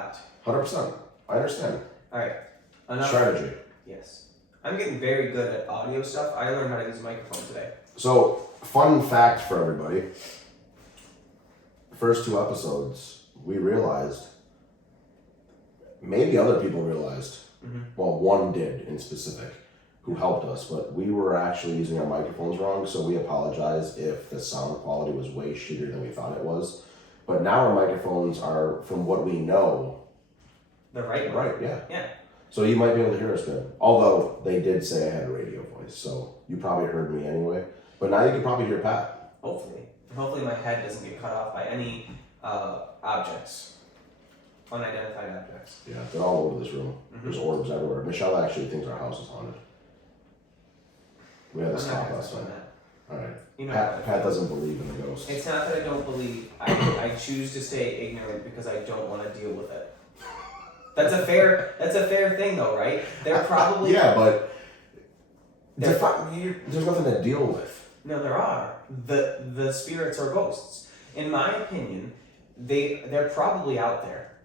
that. 100%. I understand. All right. Enough. Strategy. Yes. I'm getting very good at audio stuff. I learned how to use a microphone today. So, fun fact for everybody. The first 2 episodes, we realized, maybe other people realized, well, one did in specific, who helped us, but we were actually using our microphones wrong, so we apologize if the sound quality was way shittier than we thought it was. But now our microphones are, from what we know, the right one. Right, yeah. Yeah. So you might be able to hear us good. Although they did say I had a radio voice, so you probably heard me anyway. But now you can probably hear Pat. Hopefully. Hopefully my head doesn't get cut off by any objects. Unidentified objects. Yeah, they're all over this room. There's orbs everywhere. Michelle actually thinks our house is haunted. We had this talk last night. Alright. You know Pat doesn't believe in the ghosts. It's not that I don't believe. I choose to stay ignorant because I don't want to deal with it. That's a fair thing though, right? They're probably yeah, but there's nothing to deal with. No, there are. The spirits or ghosts. In my opinion, they're probably out there.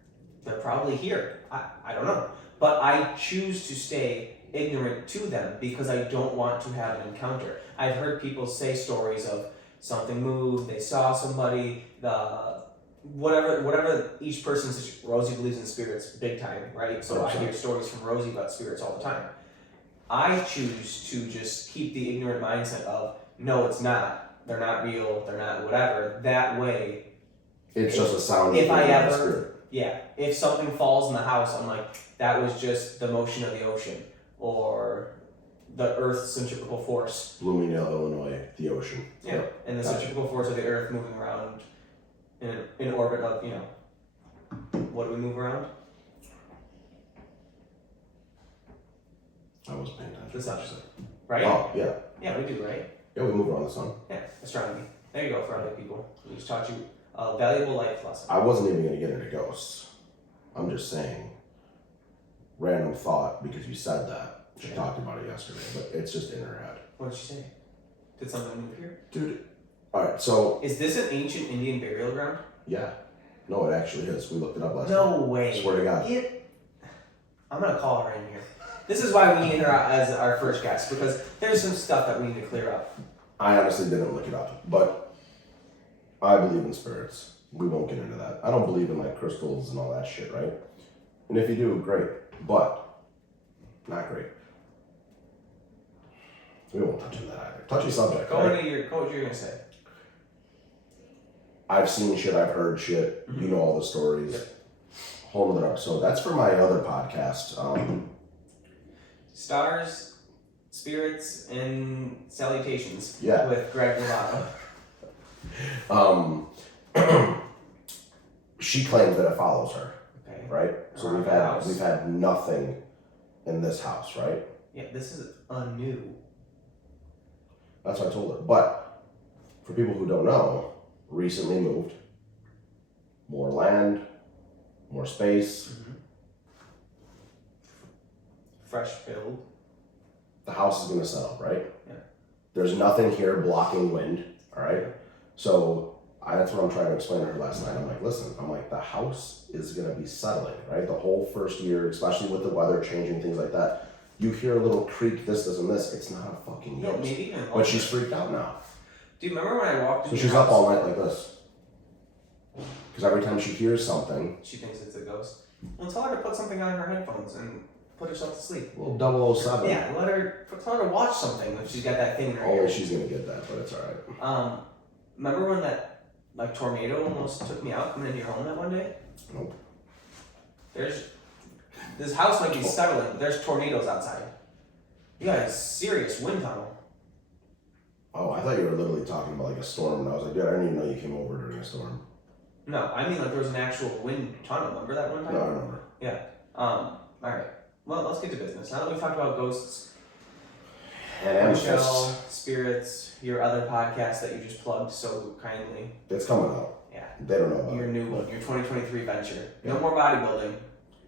They're probably here. I don't know. But I choose to stay ignorant to them because I don't want to have an encounter. I've heard people say stories of something moved, they saw somebody, whatever each person's. Rosie believes in spirits big time, right? So I hear stories from Rosie about spirits all the time. I choose to just keep the ignorant mindset of, no, it's not. They're not real. They're not whatever. That way, it's just a sound. If something falls in the house, I'm like, that was just the motion of the ocean or the Earth's centrifugal force. Bloomingdale, Illinois, the ocean. Yeah, and the centrifugal force of the Earth moving around in orbit of, what do we move around? I wasn't paying attention. The sun, right? Oh, yeah. Yeah, we do, right? Yeah, we move around the sun. Yeah, astronomy. There you go for other people. We just taught you a valuable life lesson. I wasn't even going to get into ghosts. I'm just saying, random thought, because you said that. She talked about it yesterday, but it's just in her head. What did she say? Did something move here? Dude, alright, so... Is this an ancient Indian burial ground? Yeah. No, it actually is. We looked it up last night. No way. Swear to God. I'm going to call her in here. This is why we need her as our first guest, because there's some stuff that we need to clear up. I honestly didn't look it up, but I believe in spirits. We won't get into that. I don't believe in like crystals and all that shit, right? And if you do, great. But not great. We won't touch on that either. Touchy subject. Go into what you're gonna say. I've seen shit, I've heard shit, you know all the stories. Yep. Whole other episode. That's for my other podcast. Stars, Spirits, and Salutations. Yeah. With Greg Lovato. She claims that it follows her. Okay. Right? So we've had nothing in this house, right? Yeah, this is new. That's what I told her. But for people who don't know, recently moved, more land, more space. Mm-hmm. Fresh build. The house is gonna settle, right? Yeah. There's nothing here blocking wind, all right? So that's what I'm trying to explain to her last night. I'm like, listen, the house is gonna be settling, right? The whole first year, especially with the weather changing, things like that. You hear a little creak, this, and this. It's not a fucking ghost. Maybe. But she's freaked out now. Do you remember when I walked in? So she's up all night like this. Because every time she hears something, she thinks it's a ghost. Well, tell her to put something on her headphones and put herself to sleep. Well, 007. Yeah, tell her to watch something if she's got that thing in her ear. Only she's gonna get that, but it's alright. Remember when that tornado almost took me out coming into your home that one day? Nope. This house might be settling, but there's tornadoes outside. You got a serious wind tunnel. Oh, I thought you were literally talking about like a storm, and I was like, dude, I didn't even know you came over during a storm. No, I mean like there was an actual wind tunnel. Remember that one time? No, I remember. Yeah. All right. Well, let's get to business. Now that we've talked about ghosts, And Michelle, spirits, your other podcast that you just plugged so kindly. It's coming out. Yeah. They don't know about Your it. new one, your 2023 venture. Yeah. No more bodybuilding.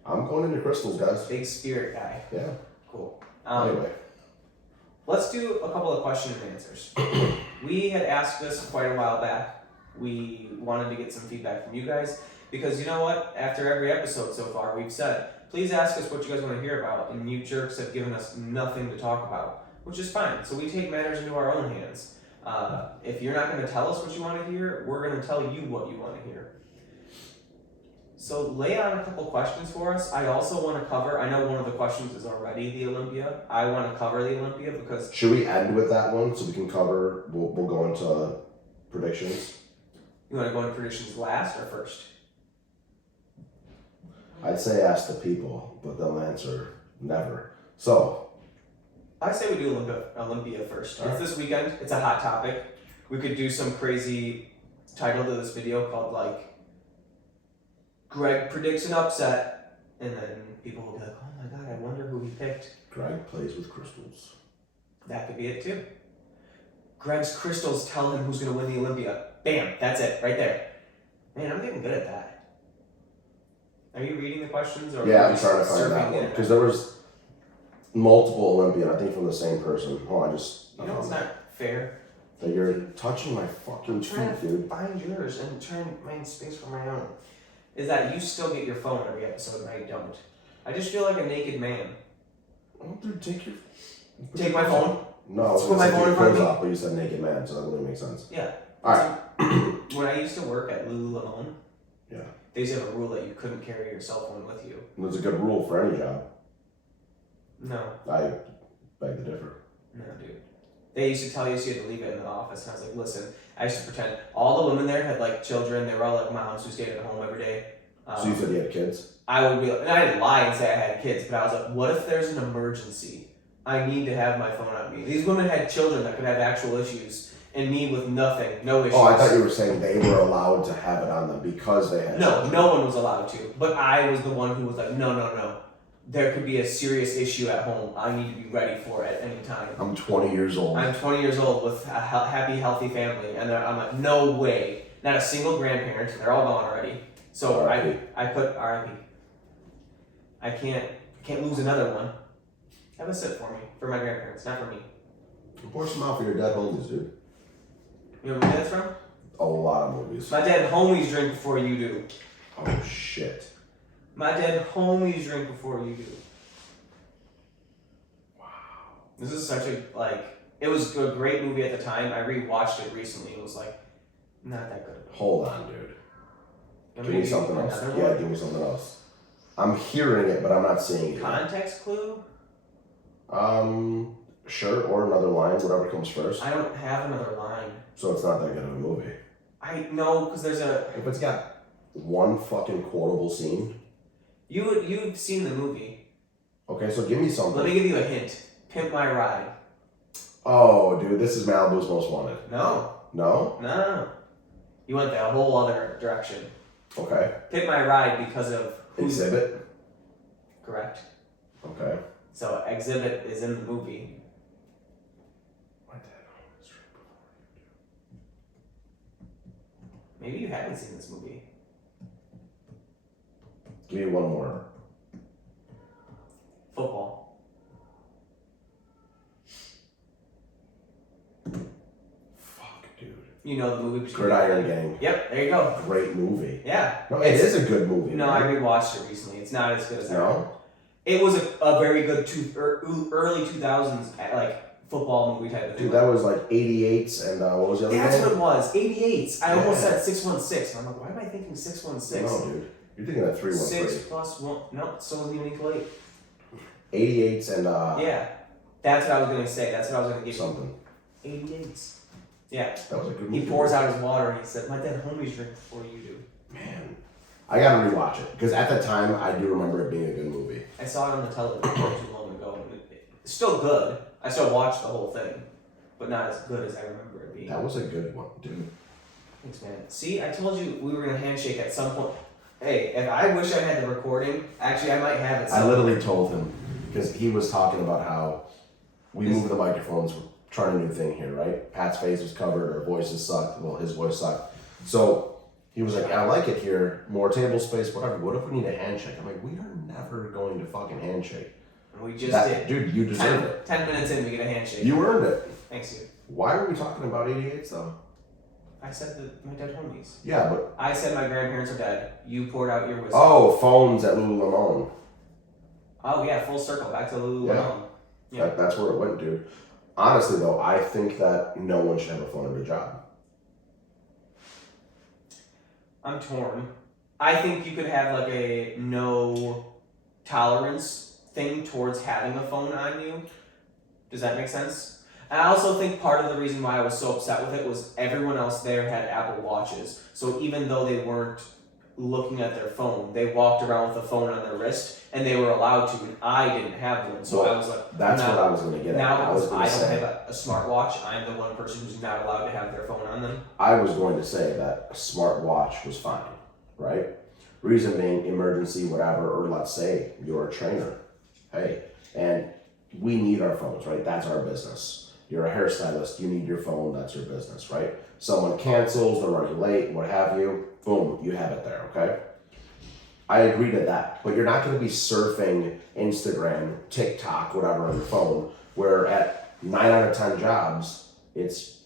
I'm going into crystals, guys. Big spirit guy. Yeah. Cool. Anyway. Let's do a couple of question and answers. We had asked this quite a while back. We wanted to get some feedback from you guys. Because you know what? After every episode so far, we've said, please ask us what you guys want to hear about, and you jerks have given us nothing to talk about, which is fine. So we take matters into our own hands. If you're not going to tell us what you want to hear, we're going to tell you what you want to hear. So lay out a couple questions for us. I also want to cover, I know one of the questions is already the Olympia. I want to cover the Olympia because... Should we end with that one so we can cover, we'll go into predictions? You want to go into predictions last or first? I'd say ask the people, but they'll answer never. So... I say we do Olympia first. It's this weekend. It's a hot topic. We could do some crazy title to this video called like, Greg predicts an upset, and then people will be like, oh my god, I wonder who he picked. Greg plays with crystals. That could be it too. Greg's crystals tell him who's going to win the Olympia. Bam, that's it, right there. Man, I'm getting good at that. Are you reading the questions? Or yeah, I'm trying to find that one. Because there was multiple Olympian, I think from the same person. Oh, I just... You know it's not fair? That you're touching my fucking feet, dude. Find yours and try and find space for my own. Is that you still get your phone every episode and I don't. I just feel like a naked man. Oh, dude, take my phone? No, let's put my phone in front of me. Off, but you said naked man, so that wouldn't make sense. Yeah. Alright. When I used to work at Lululemon, yeah, they used to have a rule that you couldn't carry your cell phone with you. That's a good rule for any job. No. I beg to differ. No, dude. They used to tell you you had to leave it in the office, and I was like, listen, I used to pretend all the women there had like children. They were all like moms who stayed at home every day. So you said you had kids? I would be, and I didn't lie and say I had kids, but I was like, what if there's an emergency? I need to have my phone on me. These women had children that could have actual issues, and me with nothing, no issues. Oh, I thought you were saying they were allowed to have it on them because they had children. No one was allowed to. But I was the one who was like, no. There could be a serious issue at home. I need to be ready for it at any time. I'm 20 years old. I'm 20 years old with a happy, healthy family, and I'm like, no way. Not a single grandparent. They're all gone already. So I could RIP. I can't lose another one. Have a sip for me, for my grandparents, not for me. Pour some out for your dead homies, dude. You know where that's from? A lot of movies. My dead homies drink before you do. Oh shit. My dead homies drink before you do. Wow. This is such a it was a great movie at the time. I rewatched it recently. It was like not that good. Hold on, dude. Give me something else. Yeah, give me something else. I'm hearing it, but I'm not seeing it. Context clue? Sure, or another line, whatever comes first. I don't have another line. So it's not that good of a movie. I know, because there's a... If it's got one fucking quotable scene... You've seen the movie. Okay, so give me something. Let me give you a hint. Pimp My Ride. Oh, dude, this is Malibu's Most Wanted. No. No? No. You went that whole other direction. Okay. Pimp My Ride because of... Exhibit? Correct. Okay. So Exhibit is in the movie. Maybe you haven't seen this movie. Give me one more. Football. Fuck, dude. You know the movie. Gridiron Gang. Yep, there you go. Great movie. Yeah. No, it is a good movie. No, right? I rewatched it recently. It's not as good as No? It was a very good early 2000s football movie type of thing. Dude, that was like 88s and what was the other That's name? what it was. 88s. I almost said 616. I'm like, why am I thinking 616? No, dude. You're thinking of 313. 6 plus 1. No, so it wasn't even equal 8. 88s and Yeah. That's what I was going to say. That's what I was going to give something. you. 88s. Yeah. That was a good movie. He pours out his water and he said, my dead homies drink before you do. Man. I gotta rewatch it. Because at the time, I do remember it being a good movie. I saw it on the television not too long ago. And it's still good. I still watched the whole thing. But not as good as I remember it being. That was a good one, dude. Thanks, man. See, I told you we were going to handshake at some point. Hey, if I wish I had the recording, actually I might have it. I literally told him, because he was talking about how we moved the microphones, we're trying a new thing here, right? Pat's face was covered, our voices sucked, well, his voice sucked. So he was like, I like it here, more table space, whatever. What if we need a handshake? I'm like, we are never going to fucking handshake. And we just did. Dude, you deserve it. 10 minutes in, we get a handshake. You earned it. Thanks, you. Why are we talking about 88s though? I said my dead homies. Yeah, but I said my grandparents are dead. You poured out your wisdom. oh, phones at Lululemon. Oh yeah, full circle back to Lululemon. Yeah. That's where it went, dude. Honestly, though, I think that no one should have a phone at a job. I'm torn. I think you could have like a no tolerance thing towards having a phone on you. Does that make sense? And I also think part of the reason why I was so upset with it was everyone else there had Apple Watches. So even though they weren't looking at their phone, they walked around with a phone on their wrist and they were allowed to, and I didn't have one. So Well, I was like, that's what I was going to get at. now I was because going I to don't say, have a smartwatch, I'm the one person who's not allowed to have their phone on them. I was going to say that a smartwatch was fine, right? Reason being, emergency, whatever, or let's say you're a trainer. Hey, and we need our phones, right? That's our business. You're a hairstylist, you need your phone, that's your business, right? Someone cancels, they're running late, what have you, boom, you have it there, okay? I agree to that, but you're not going to be surfing Instagram, TikTok, whatever on your phone, where at 9 out of 10 jobs, it's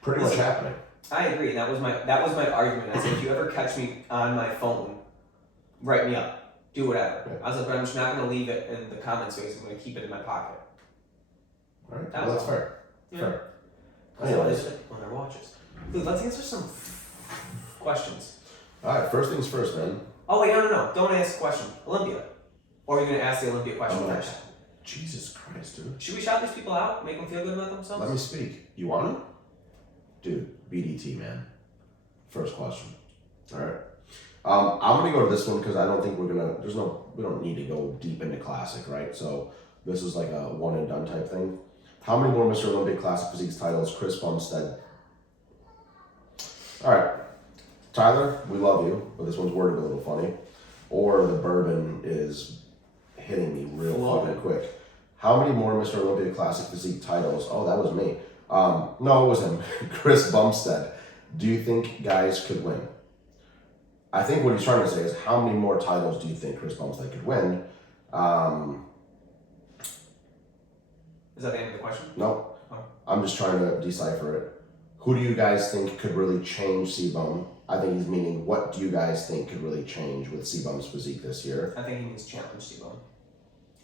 pretty much happening. I agree. That was my argument. I said, if you ever catch me on my phone, write me up, do whatever. Yeah. I was like, but I'm just not going to leave it in the comment space. I'm going to keep it in my pocket. All right, That well, was that's fair. Yeah. Fair. Because Anyways. on their watches. Dude, let's answer some questions. All right, first things first, man. Oh wait, no. Don't ask a question. Olympia. Or are you going to ask the Olympia question I'm gonna first? Jesus Christ, dude. Should we shout these people out? Make them feel good about themselves? Let me speak. You want to? Dude, BDT, man. First question. All right. I'm gonna go to this one because I don't think we don't need to go deep into classic, right? So this is like a one and done type thing. How many more Mr. Olympic Classic Physiques titles? Chris Bumstead. All right, Tyler, we love you, but this one's worded a little funny. Or the bourbon is hitting me real fucking quick. How many more Mr. Olympia Classic Physique titles? Oh, that was me. No, it was him. Chris Bumstead. Do you think guys could win? I think what he's trying to say is how many more titles do you think Chris Bumstead could win? Is that the end of the question? No. Oh. I'm just trying to decipher it. Who do you guys think could really change C-Bum? I think he's meaning, what do you guys think could really change with C-Bum's physique this year? I think he needs challenge C-Bum.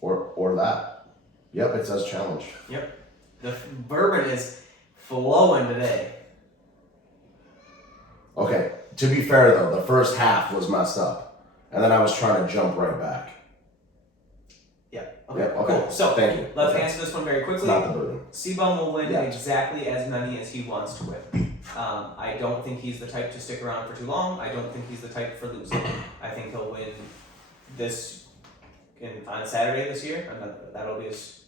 Or that. Yep, it says challenge. Yep. The bourbon is flowing today. Okay, to be fair though, the first half was messed up. And then I was trying to jump right back. Yeah. Okay. Yeah, okay. Cool. So thank you. let's Okay. answer this one very quickly. Not the bourbon. C-Bum will win Yeah. exactly as many as he wants to win. I don't think he's the type to stick around for too long. I don't think he's the type for losing. I think he'll win this on Saturday this year. And that'll be his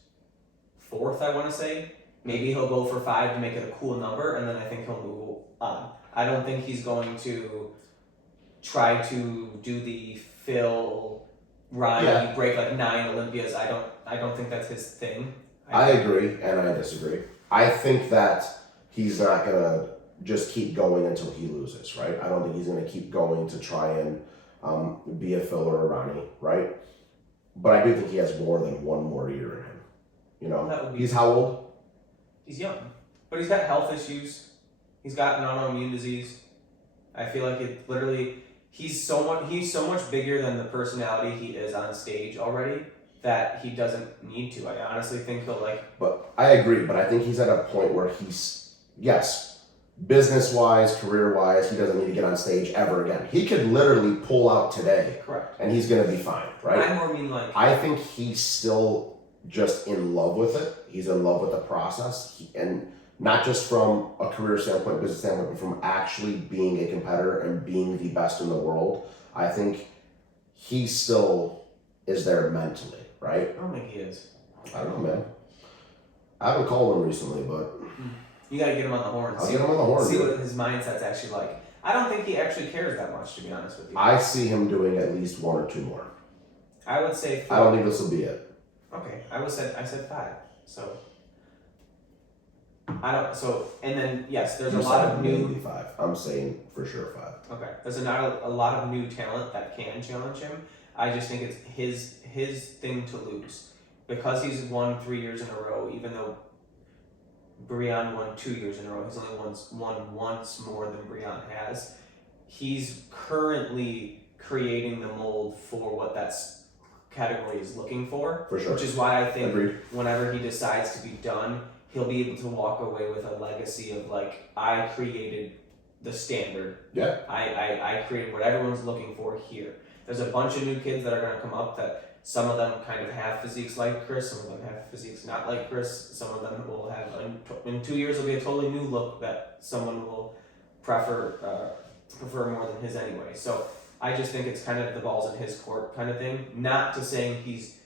fourth, I want to say. Maybe he'll go for 5 to make it a cool number, and then I think he'll move on. I don't think he's going to try to do the Phil Ryan, Yeah. you break like 9 Olympias. I don't think that's his thing. I agree and I disagree. I think that he's not gonna just keep going until he loses, right? I don't think he's gonna keep going to try and be a Phil or a Ronnie, right? But I do think he has more than one more year in him. You know, That would be- he's how old? He's young, but he's got health issues. He's got an autoimmune disease. I feel like it literally. He's so much bigger than the personality he is on stage already that he doesn't need to. I honestly think he'll like. But I agree, but I think he's at a point where he's, yes, business wise, career wise, he doesn't need to get on stage ever again. He could literally pull out today Correct. and he's gonna be fine, right? I more mean like. I think he's still just in love with it. He's in love with the process. And not just from a career standpoint, business standpoint, but from actually being a competitor and being the best in the world. I think he still is there mentally, right? I don't think he is. I don't know, man. I haven't called him recently, but You gotta get him on the horn. I'll get him on the horn. See dude. what his mindset's actually like. I don't think he actually cares that much, to be honest with you. I see him doing at least 1 or 2 more. I would say. I don't think this will be it. Okay, I said 5. So. I don't. So and then yes, there's You a lot said of new. maybe 5. I'm saying for sure 5. Okay, there's a lot of new talent that can challenge him. I just think it's his thing to lose because he's won 3 years in a row. Even though Brian won 2 years in a row. He's only won once more than Brian has. He's currently creating the mold for what that category is looking for. For sure. Which is why I think Agreed. whenever he decides to be done, he'll be able to walk away with a legacy of like, I created the standard. Yeah. I created what everyone's looking for here. There's a bunch of new kids that are going to come up that some of them kind of have physiques like Chris, some of them have physiques not like Chris, some of them will have, in 2 years, will be a totally new look that someone will prefer more than his anyway. So I just think it's kind of the ball's in his court kind of thing. Not to saying he's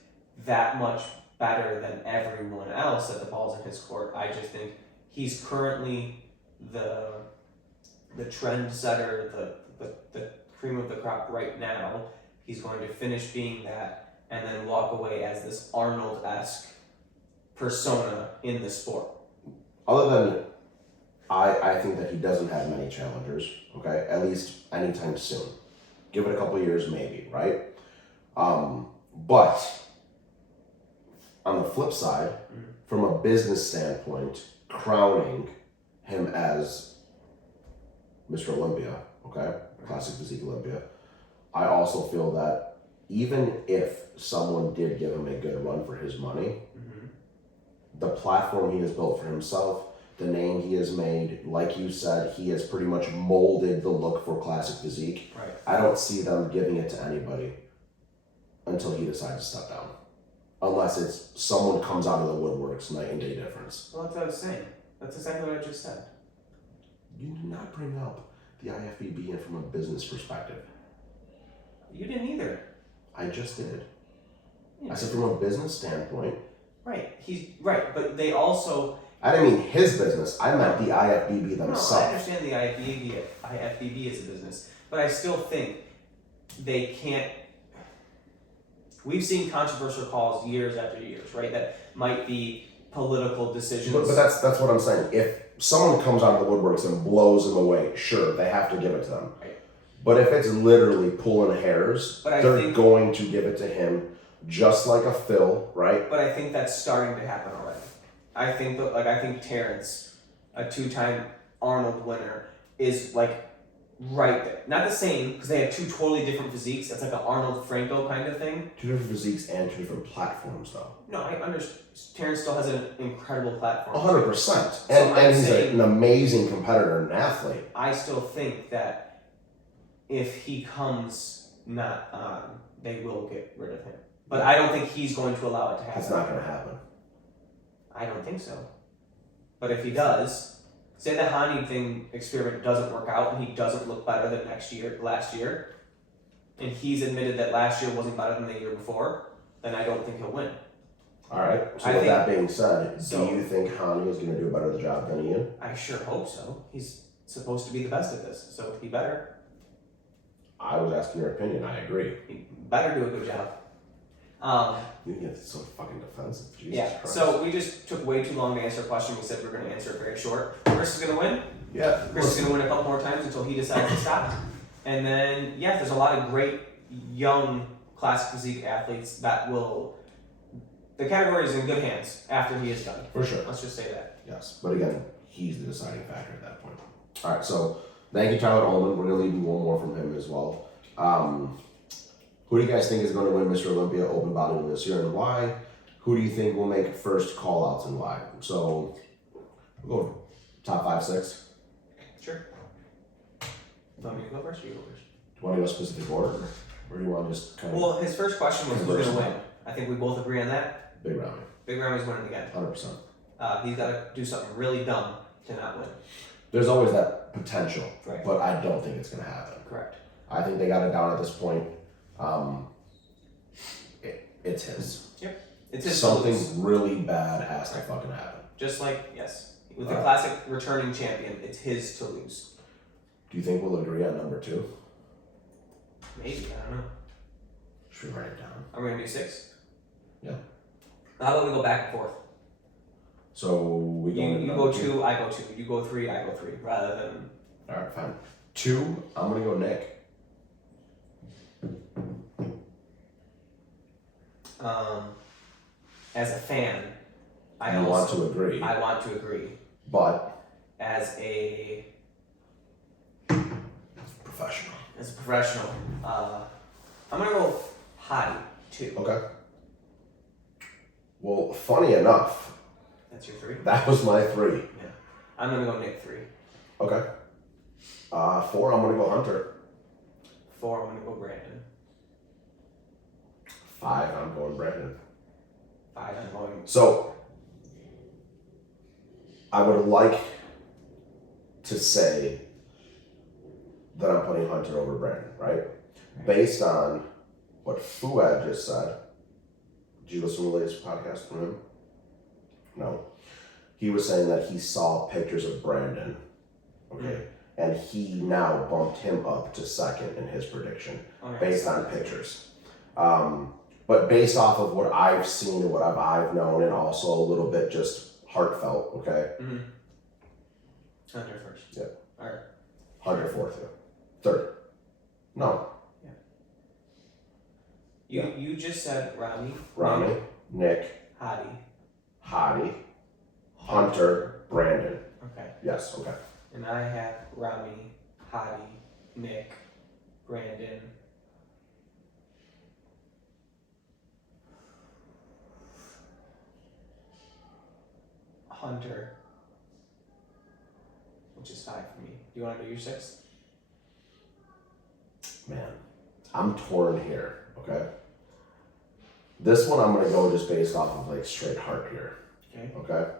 that much better than everyone else at the ball's in his court. I just think he's currently the trend setter, the cream of the crop right now. He's going to finish being that and then walk away as this Arnold-esque persona in the sport. Other than, I think that he doesn't have many challengers, okay? At least anytime soon. Give it a couple years, maybe, right? But on the flip side, from a business standpoint, crowning him as Mr. Olympia, okay? Classic Physique Olympia. I also feel that even if someone did give him a good run for his money, the platform he has built for himself, the name he has made, like you said, he has pretty much molded the look for Classic Physique. Right. I don't see them giving it to anybody until he decides to step down. Unless it's someone comes out of the woodworks, night and day difference. Well, that's what I was saying. That's exactly what I just said. You did not bring up the IFBB and from a business perspective. You didn't either. I just did. Yeah. I said from a business standpoint. Right. He's right, but they also. I didn't mean his business. I meant the IFBB No, themselves. I understand the IFBB is a business, but I still think they can't. We've seen controversial calls years after years, right? That might be political decisions. But that's what I'm saying. If someone comes out of the woodworks and blows them away, sure, they have to give it to them. Right. But if it's literally pulling hairs, they're going to give it to him, just like a Phil, right? But I think that's starting to happen already. I think that, I think Terrence, a 2-time Arnold winner, is like right there. Not the same, because they have 2 totally different physiques. It's like an Arnold Franco kind of thing. 2 different physiques and 2 different platforms, though. No, I understand. Terrence still has an incredible platform. 100%. And he's an amazing competitor and athlete. I still think that if he comes not on, they will get rid of him. But I don't think he's going to allow it to happen. It's not going to happen. I don't think so. But if he does, say the Hani experiment doesn't work out and he doesn't look better than last year, and he's admitted that last year wasn't better than the year before, then I don't think he'll win. All right. So with that being said, do you think Hani is going to do a better job than Ian? I sure hope so. He's supposed to be the best at this, so he better. I was asking your opinion. I agree. He better do a good job. You get so fucking defensive. Jesus Yeah, Christ. so we just took way too long to answer a question. We said we were going to answer it very short. Chris is going to win. Yeah. Chris is going to win a couple more times until he decides to stop. And then, yeah, there's a lot of great young classic physique athletes that will. The category is in good hands after he is done. For sure. Let's just say that. Yes. But again, he's the deciding factor at that point. All right. So thank you, Tyler Ullman. We're going to leave you one more from him as well. Who do you guys think is going to win Mr. Olympia Open Bodybuilding this year and why? Who do you think will make first call outs and why? So we'll go top 5, 6. Sure. You want me to go first or you go first? Do you want to go specific order? Or do you want to just kind of. Well, his first question was who's going to win. I think we both agree on that. Big Ramy. Big Ramy's winning again. 100%. He's got to do something really dumb to not win. There's always that potential, Right. but I don't think it's going to happen. Correct. I think they got it down at this point. It's his. Yep. It's his Something really bad has to fucking happen. Just like, yes, with the classic returning champion, it's his to lose. Do you think we'll agree on number 2? Maybe, I don't know. Should we write it down? Are we going to do 6? Yeah. How about we go back and forth? So we go. You go 2, I go 2. You go 3, I go 3. Rather than. All right, fine. 2, I'm gonna go Nick. As a fan, I want to agree. I want to agree. But as a professional. I'm gonna go hottie too. Okay. Well, funny enough, That's your 3? that was my 3. Yeah. I'm gonna go Nick 3. Okay. 4, I'm gonna go Hunter. 4, I'm gonna go Brandon. 5, I'm going Brandon. 5, I'm going. So, I would like to say that I'm putting Hunter over Brandon, right? Based on what Fuad just said. Did you listen to the latest podcast from him? No. He was saying that he saw pictures of Brandon, okay, and he now bumped him up to second in his prediction based on pictures. But based off of what I've seen and what I've known, and also a little bit just heartfelt, okay? Mm-hmm. Hunter first. Yeah. All right. Hunter 4th, yeah. 3rd. No. You just said Rami, Nick, Hottie, Hunter, Brandon. Okay. Yes, okay. And I have Rami, Hottie, Nick, Brandon. Hunter, which is 5 for me. Do you want to do your 6? Man, I'm torn here, okay? This one I'm going to go just based off of like straight heart here. Okay?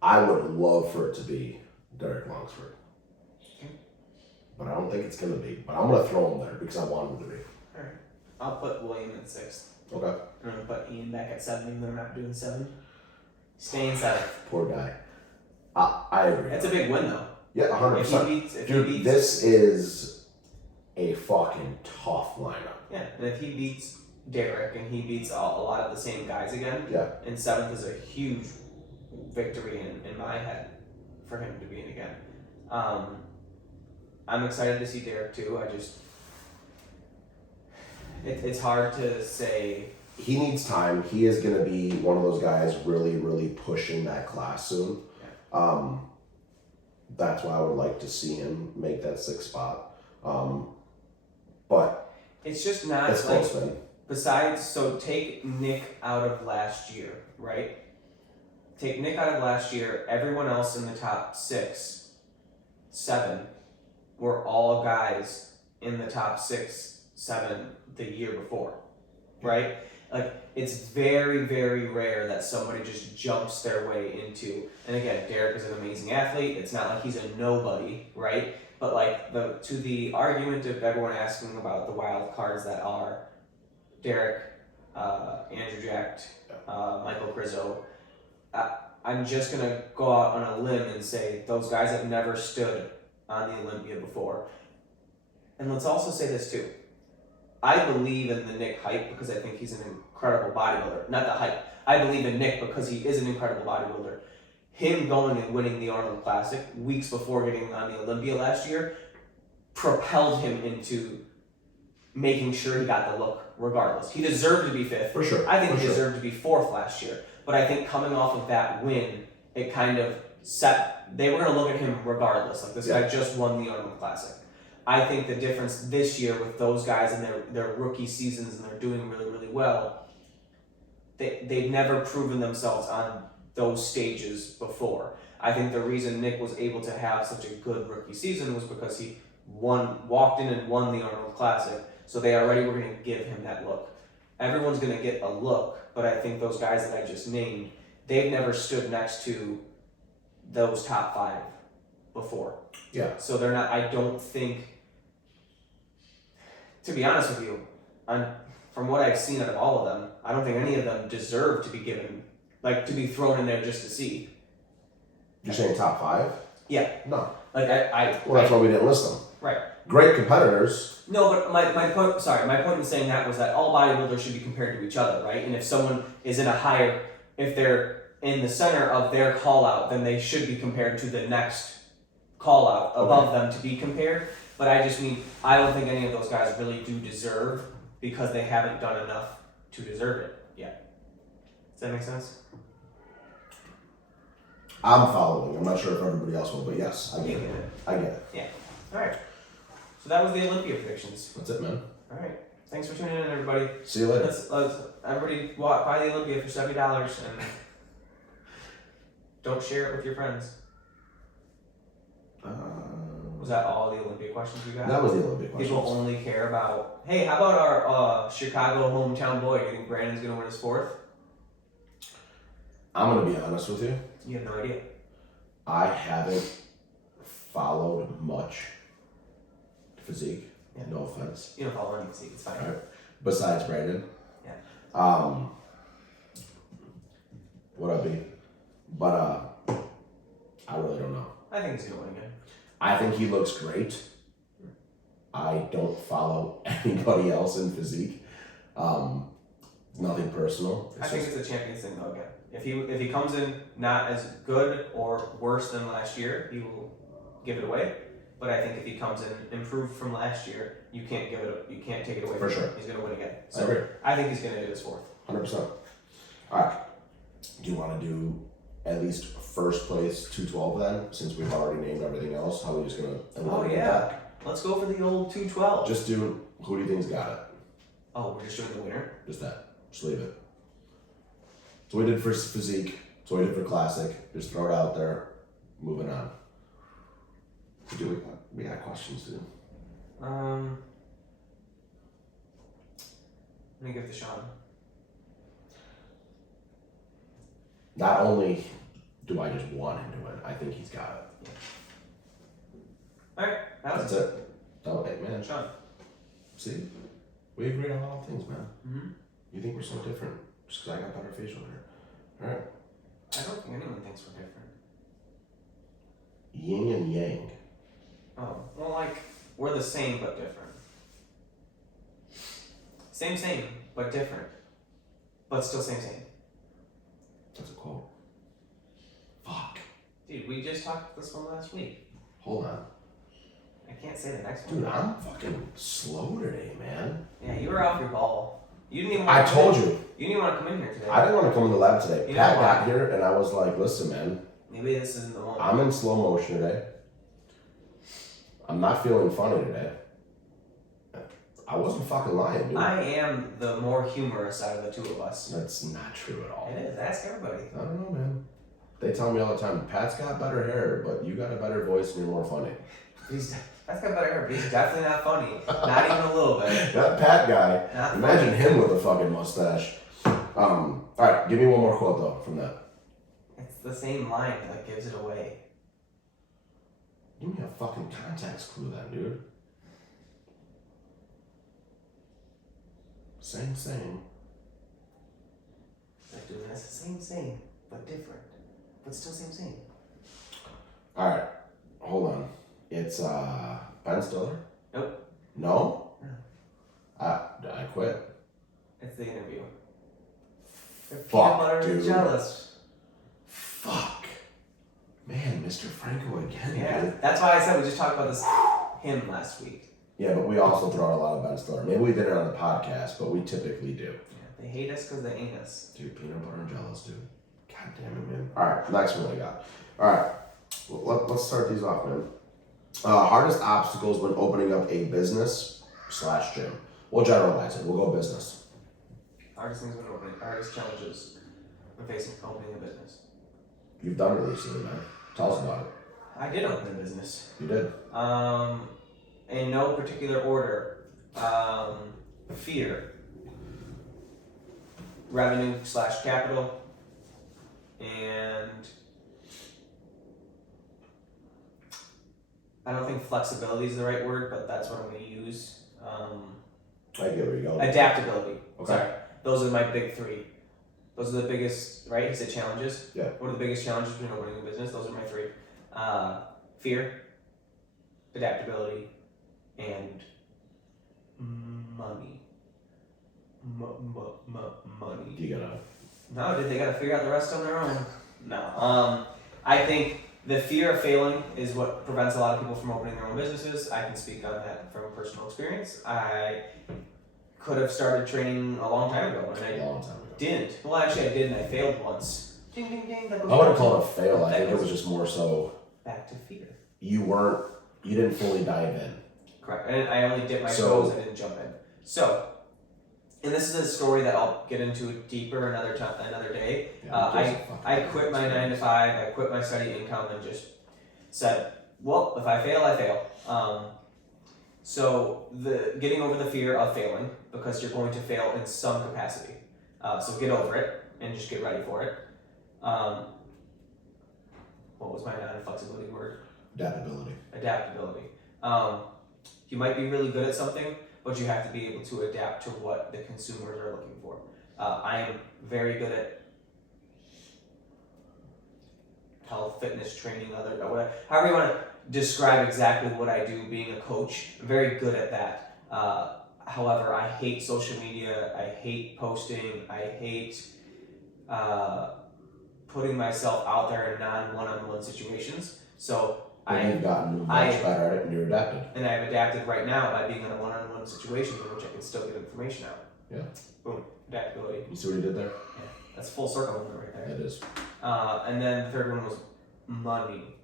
I would love for it to be Derek Longsford. Okay. But I don't think it's going to be. But I'm going to throw him there because I want him to be. Alright. I'll put William at 6th. Okay. I'm going to put Ian back at 7, even though I'm not doing 7. Staying 7th. Poor guy. I agree. That's a big win, though. Yeah, 100%. If Dude, he beats, this is a fucking tough lineup. Yeah, and if he beats Derek and he beats a lot of the same guys again, Yeah. and 7th is a huge victory in my head for him to be in again. I'm excited to see Derek too. It's hard to say. He needs time. He is going to be one of those guys really, really pushing that class soon. Yeah. That's why I would like to see him make that 6th spot. But it's just not it's like, close, man. besides, so take Nick out of last year, right? Take Nick out of last year, everyone else in the top 6, 7 were all guys in the top 6, 7 the year before, right? Like, it's very, very rare that somebody just jumps their way into, and again, Derek is an amazing athlete, it's not like he's a nobody, right? But like, to the argument of everyone asking about the wild cards that are Derek, Andrew Jack, Michael Krizo, I'm just going to go out on a limb and say those guys have never stood on the Olympia before. And let's also say this too. I believe in the Nick hype because I think he's an incredible bodybuilder. Not the hype. I believe in Nick because he is an incredible bodybuilder. Him going and winning the Arnold Classic weeks before getting on the Olympia last year propelled him into making sure he got the look regardless. He deserved to be 5th. For sure. I think he deserved to be 4th last year. But I think coming off of that win, it kind of set, they were going to look at him regardless. Like, this guy just won the Arnold Classic. I think the difference this year with those guys in their rookie seasons and they're doing really, really well, they've never proven themselves on those stages before. I think the reason Nick was able to have such a good rookie season was because he walked in and won the Arnold Classic, so they already were going to give him that look. Everyone's going to get a look, but I think those guys that I just named, they've never stood next to those top 5 before. Yeah. So they're not, I don't think, to be honest with you, from what I've seen out of all of them, I don't think any of them deserve to be given, like, to be thrown in there just to see. You're saying top 5? Yeah. No. Like, Well, that's why we didn't list them. Right. Great competitors. No, but my point in saying that was that all bodybuilders should be compared to each other, right? And if someone is in if they're in the center of their call out, then they should be compared to the next call out above them to be compared. But I just mean, I don't think any of those guys really do deserve because they haven't done enough to deserve it yet. Does that make sense? I'm following. I'm not sure if everybody else will, but yes, I You get get it. it. I get it. Yeah. All right. So that was the Olympia predictions. That's it, man. All right. Thanks for tuning in, everybody. See you later. Let's everybody buy the Olympia for $70 and don't share it with your friends. Was that all the Olympia questions we got? That was the Olympic question. People only care about, hey, how about our Chicago hometown boy? Do you think Brandon's going to win his fourth? I'm going to be honest with you. You have no idea. I haven't followed much physique. Yeah. No offense. You don't follow any physique, it's fine. All right. Besides Brandon. Yeah. What I'd be. But I really don't know. I think he's going to win again. I think he looks great. I don't follow anybody else in physique. Nothing personal. I think it's a Champions thing though again. If he comes in not as good or worse than last year, he will give it away. But I think if he comes in improved from last year, you can't take it away For from sure. him. He's gonna win again. I agree. I think he's gonna do his fourth. 100%. Alright. Do you want to do at least first place 212 then? Since we've already named everything else, how are we just gonna eliminate that? Let's go for the old 212. Just do who do you think's got it? Oh, we're just doing the winner? Just that. Just leave it. So we did for physique. So we did for classic. Just throw it out there. Moving on. We got questions too. Let me give it to Sean. Not only do I just want him to win, I think he's got it. Alright, That's it. Oh, hey, man. Sean. See? We agree on all things, man. Mm-hmm. You think we're so different just because I got better facial hair. Alright. I don't think anyone thinks we're different. Yin and yang. Oh, well, like, we're the same but different. Same, but different. But still same. That's a quote. Fuck. Dude, we just talked this one last week. Hold on. I can't say the next one. Dude, I'm fucking slow today, man. Yeah, you were off your ball. You didn't even I told you. You didn't even want to come in here today. I didn't want to come in the lab today. You Pat know got why? here and I was like, listen, man, Maybe this isn't the one. I'm in slow motion today. I'm not feeling funny today. I wasn't fucking lying, dude. I am the more humorous out of the two of us. That's not true at all. It is. Ask everybody. I don't know, man. They tell me all the time, Pat's got better hair, but you got a better voice and you're more funny. That's got better hair, but he's definitely not funny. Not even a little bit. That Pat guy, Not imagine funny. him with a fucking mustache. Alright, give me one more quote though from that. It's the same line that gives it away. Give me a fucking context clue then, dude. Same. Like doing this the same, but different. But still same. Alright, hold on. It's Ben Stiller? Nope. No? No. I quit. It's the interview. They're Fuck, peanut butter and dude. jealous. Fuck. Man, Mr. Franco again, Yeah, dude. that's why I said we just talked about this him last week. Yeah, but we also throw out a lot of Ben Stiller. Maybe we did it on the podcast, but we typically do. Yeah, they hate us because they ain't us. Dude, peanut butter and jealous, dude. God damn it, man. Alright, next one I got. Alright, well, let's start these off, man. Hardest obstacles when opening up a business/gym. We'll generalize it. We'll go business. Hardest challenges when facing opening a business. You've done it recently, man. Tell us about it. I did open a business. You did. In no particular order. Fear. Revenue/capital. And I don't think flexibility is the right word, but that's what I'm going to use. I get where you're going. Adaptability. Okay. Sorry. Those are my big three. Those are the biggest, right? He said challenges. Yeah. What are the biggest challenges when opening a business? Those are my three. Fear, adaptability, and money. Money. You gotta. No, dude, they gotta figure out the rest on their own. No. I think the fear of failing is what prevents a lot of people from opening their own businesses. I can speak on that from personal experience. I could have started training a long time ago, and I A long time ago. didn't. Well, actually, I did, and I failed once. ding, ding, ding. That goes I wouldn't back call it to- a fail. I that think it goes was just more so back to fear. you didn't fully dive in. Correct. And I only dipped my So- toes. I didn't jump in. So, and this is a story that I'll get into deeper another day. Yeah, I quit my 9 to 5. I quit my study income and just said, well, if I fail, I fail. So getting over the fear of failing, because you're going to fail in some capacity. So get over it and just get ready for it. What was my non-flexibility word? Adaptability. You might be really good at something, but you have to be able to adapt to what the consumers are looking for. I am very good at health, fitness, training, however you want to describe exactly what I do being a coach. I'm very good at that. However, I hate social media. I hate posting. I hate putting myself out there in non-one-on-one situations. So You've gotten much better at it and you're adapted. And I've adapted right now by being in a one-on-one situation in which I can still get information out. Yeah. Boom. Adaptability. You see what he did there? Yeah. That's full circle moment right there. It is. And then the third one was money.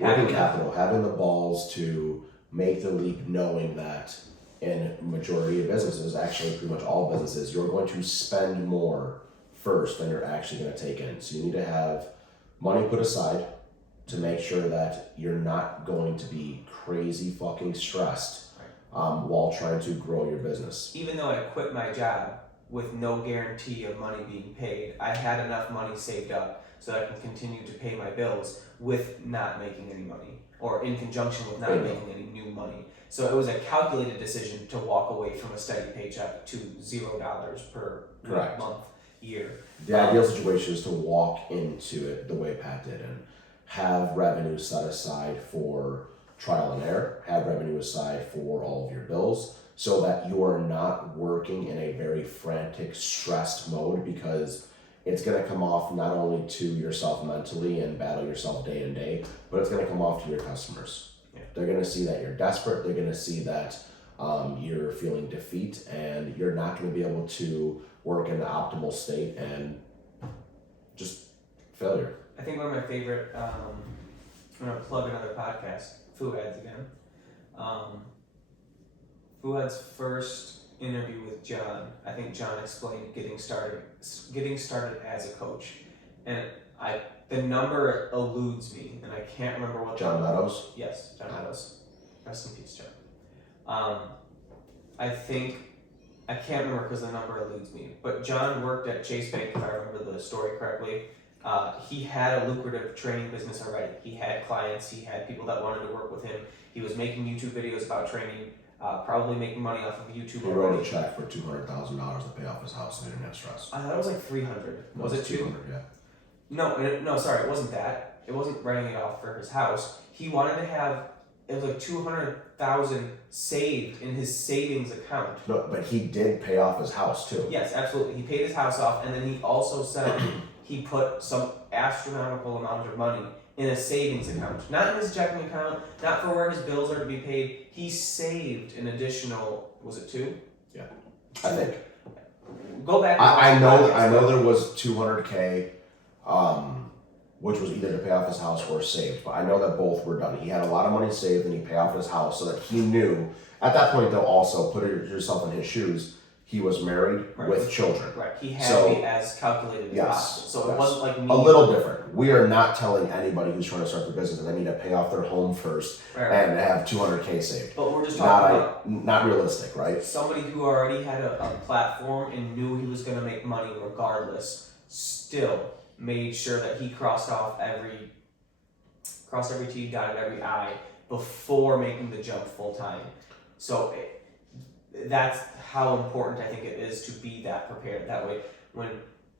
Working capital, having the balls to make the leap, knowing that in majority of businesses, actually pretty much all businesses, you're going to spend more first than you're actually going to take in. So you need to have money put aside to make sure that you're not going to be crazy fucking stressed while trying to grow your business. Even though I quit my job with no guarantee of money being paid, I had enough money saved up so that I can continue to pay my bills with not making any money, or in conjunction with not making any new money. So it was a calculated decision to walk away from a steady paycheck to $0 per month, year. The ideal situation is to walk into it the way Pat did and have revenue set aside for trial and error, have revenue aside for all of your bills, so that you are not working in a very frantic, stressed mode, because it's going to come off not only to yourself mentally and battle yourself day and day, but it's going to come off to your customers. Yeah. They're going to see that you're desperate. They're going to see that you're feeling defeat, and you're not going to be able to work in the optimal state, and just failure. I think one of my favorite, I'm going to plug another podcast, Fuad's again. Fuad's first interview with John, I think John explained getting started as a coach. And the number eludes me, and I can't remember what John Meadows? Yes, John Meadows. Rest in peace, John. I can't remember because the number eludes me, but John worked at Chase Bank, if I remember the story correctly. He had a lucrative training business already. He had clients, he had people that wanted to work with him. He was making YouTube videos about training, probably making money off of YouTube. He wrote a check for $200,000 to pay off his house and he didn't have stress. I thought it was like 300. Was it 200? Yeah. No, sorry, it wasn't that. It wasn't writing it off for his house. He wanted to have, it was like 200,000 saved in his savings account. No, but he did pay off his house too. Yes, absolutely. He paid his house off, and then he also said he put some astronomical amount of money in a savings account. Not in his checking account, not for where his bills are to be paid. He saved an additional, was it 2? Yeah. I think. Go back. I know there was $200K, which was either to pay off his house or saved, but I know that both were done. He had a lot of money saved and he paid off his house, so that he knew, at that point though, also put yourself in his shoes, he was married with children. Right, he had to be as calculated as possible. So it wasn't like me. A little different. We are not telling anybody who's trying to start their business that they need to pay off their home first and have $200K saved. But we're just talking about not realistic, right? Somebody who already had a platform and knew he was going to make money regardless, still made sure that he crossed every T, dotted every I before making the jump full time. So that's how important I think it is to be that prepared. That way, when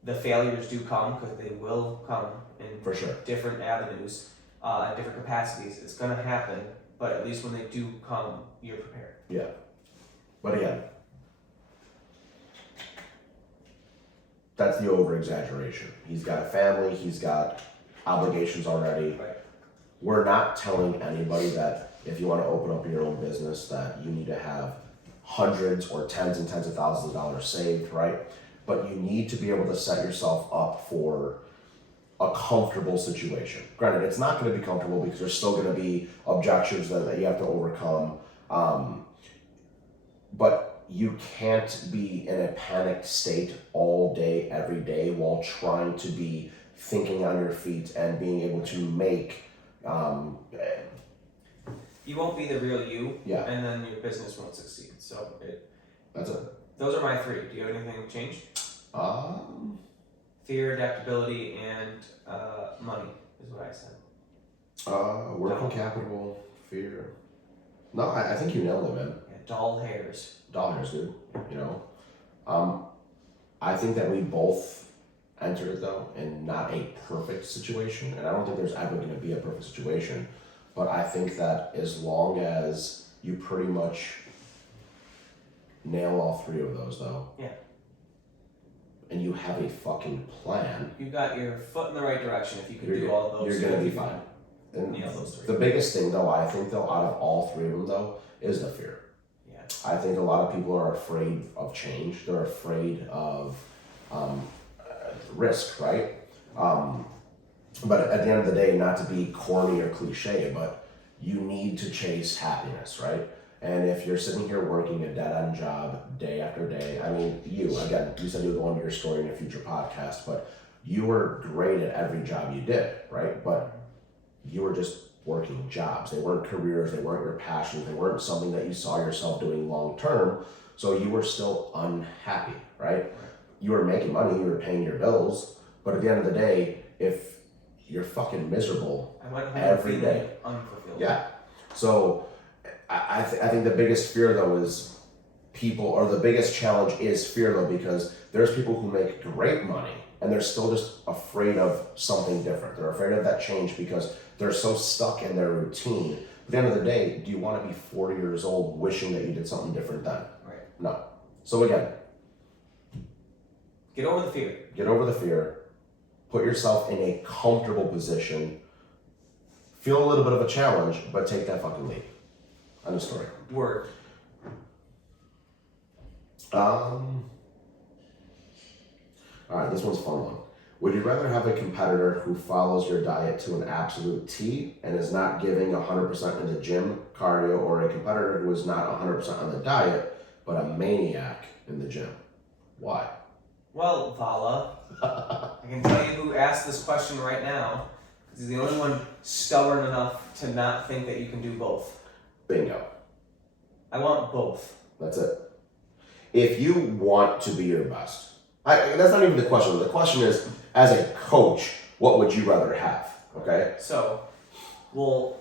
the failures do come, because they will come in For sure. different avenues, and different capacities, it's going to happen. But at least when they do come, you're prepared. Yeah. But again, that's the over-exaggeration. He's got a family, he's got obligations already. Right. We're not telling anybody that if you want to open up your own business that you need to have hundreds or tens and tens of thousands of dollars saved, right? but you need to be able to set yourself up for a comfortable situation. Granted, it's not going to be comfortable because there's still going to be objections that you have to overcome. But you can't be in a panicked state all day, every day, while trying to be thinking on your feet and being able to make. You won't be the real you, Yeah. and then your business won't succeed. So That's it. Those are my 3. Do you have anything change? Fear, adaptability, and money is what I said. Working capital, fear. No, I think you nailed it, man. Yeah, dull hairs. Dollars, dude. You know, I think that we both entered though in not a perfect situation, and I don't think there's ever going to be a perfect situation. But I think that as long as you pretty much nail all 3 of those, though, yeah, and you have a fucking plan, you got your foot in the right direction. If you can do all those, you're gonna be fine. And those 3. The biggest thing, though, I think, though, out of all 3 of them, though, is the fear. Yeah. I think a lot of people are afraid of change. They're afraid of risk, right? But at the end of the day, not to be corny or cliche, but you need to chase happiness, right? And if you're sitting here working a dead-end job day after day, I mean, you said you would go into your story in a future podcast, but you were great at every job you did, right? But you were just working jobs. They weren't careers, they weren't your passions, they weren't something that you saw yourself doing long-term, so you were still unhappy, right? You were making money, you were paying your bills, but at the end of the day, if you're fucking miserable every day, unfulfilled. Yeah. So I think the biggest fear though is people, or the biggest challenge is fear though, because there's people who make great money and they're still just afraid of something different. They're afraid of that change because they're so stuck in their routine. At the end of the day, do you want to be 40 years old wishing that you did something different then? Right. No. So again, get over the fear. Get over the fear. Put yourself in a comfortable position. Feel a little bit of a challenge, but take that fucking leap. End of story. Word. All right, this one's a fun one. Would you rather have a competitor who follows your diet to an absolute T and is not giving 100% in the gym, cardio, or a competitor who is not 100% on the diet, but a maniac in the gym? Why? Well, Vala, I can tell you who asked this question right now. He's the only one stubborn enough to not think that you can do both. Bingo. I want both. That's it. If you want to be your best, that's not even the question. The question is, as a coach, what would you rather have? Okay. So, we'll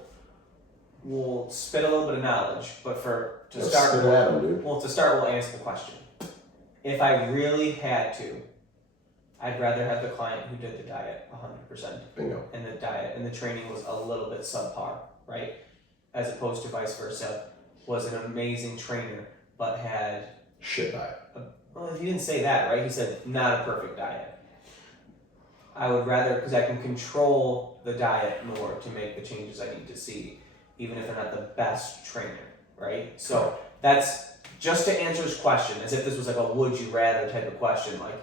spit a little bit of knowledge, but to start, we'll answer the question. If I really had to, I'd rather have the client who did the diet 100%. Bingo. And the diet and the training was a little bit subpar, right? As opposed to vice versa, was an amazing trainer, but had shit diet. Well, he didn't say that, right? He said not a perfect diet. I would rather, because I can control the diet more to make the changes I need to see, even if they're not the best trainer, right? So that's just to answer his question, as if this was like a would you rather type of question, like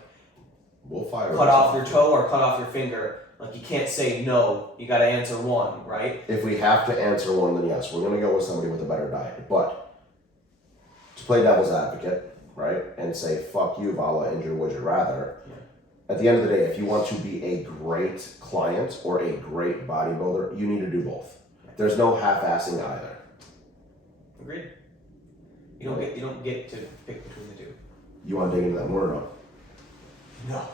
we'll fire cut off your toe or cut off your finger. Like you can't say no, you got to answer one, right? If we have to answer one, then yes, we're going to go with somebody with a better diet. But to play devil's advocate, right, and say fuck you, Vala, and your would you rather. Yeah. At the end of the day, if you want to be a great client or a great bodybuilder, you need to do both. There's no half-assing either. Agreed. You don't get to pick between the two. You want to dig into that more or no? No.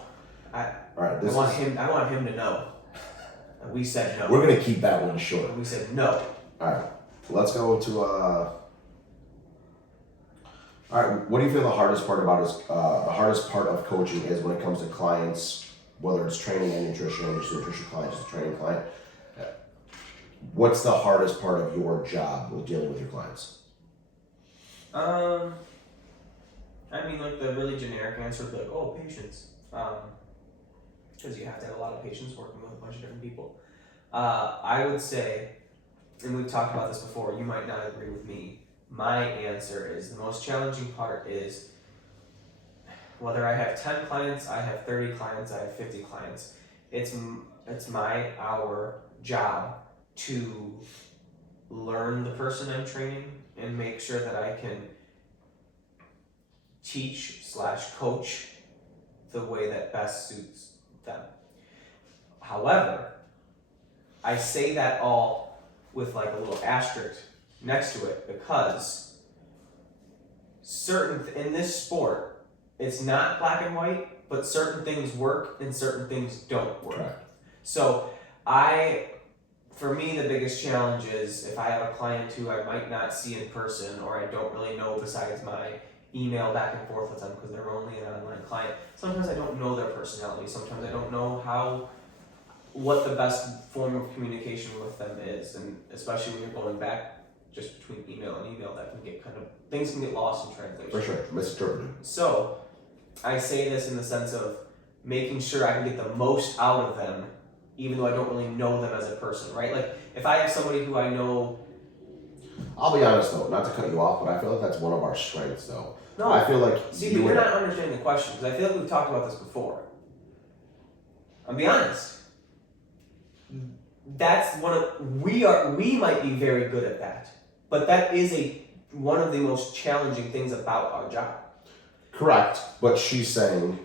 All right. I want him to know. And we said no. We're gonna keep that one short. And we said no. All right. Let's go to. All right. What do you feel the hardest part of coaching is when it comes to clients, whether it's training and nutrition, just a nutrition client, just a training client? What's the hardest part of your job with dealing with your clients? I mean, like the really generic answer would be like, oh, patience. Because you have to have a lot of patience working with a bunch of different people. I would say, and we've talked about this before, you might not agree with me. My answer is the most challenging part is Whether I have 10 clients, I have 30 clients, I have 50 clients, it's our job to learn the person I'm training and make sure that I can teach/coach the way that best suits them. However, I say that all with like a little asterisk next to it because in this sport, it's not black and white, but certain things work and certain things don't work. Correct. So for me, the biggest challenge is if I have a client who I might not see in person or I don't really know besides my email back and forth with them because they're only an online client. Sometimes I don't know their personality. Sometimes I don't know what the best form of communication with them is, and especially when you're going back just between email and email, that can get things can get lost in translation. For sure, misinterpreted. So I say this in the sense of making sure I can get the most out of them, even though I don't really know them as a person, right? Like if I have somebody who I know. I'll be honest though, not to cut you off, but I feel like that's one of our strengths though. No, I feel like but you're not understanding the question because I feel like we've talked about this before. I'll be honest. That's we might be very good at that, but that is one of the most challenging things about our job. Correct, but she's saying.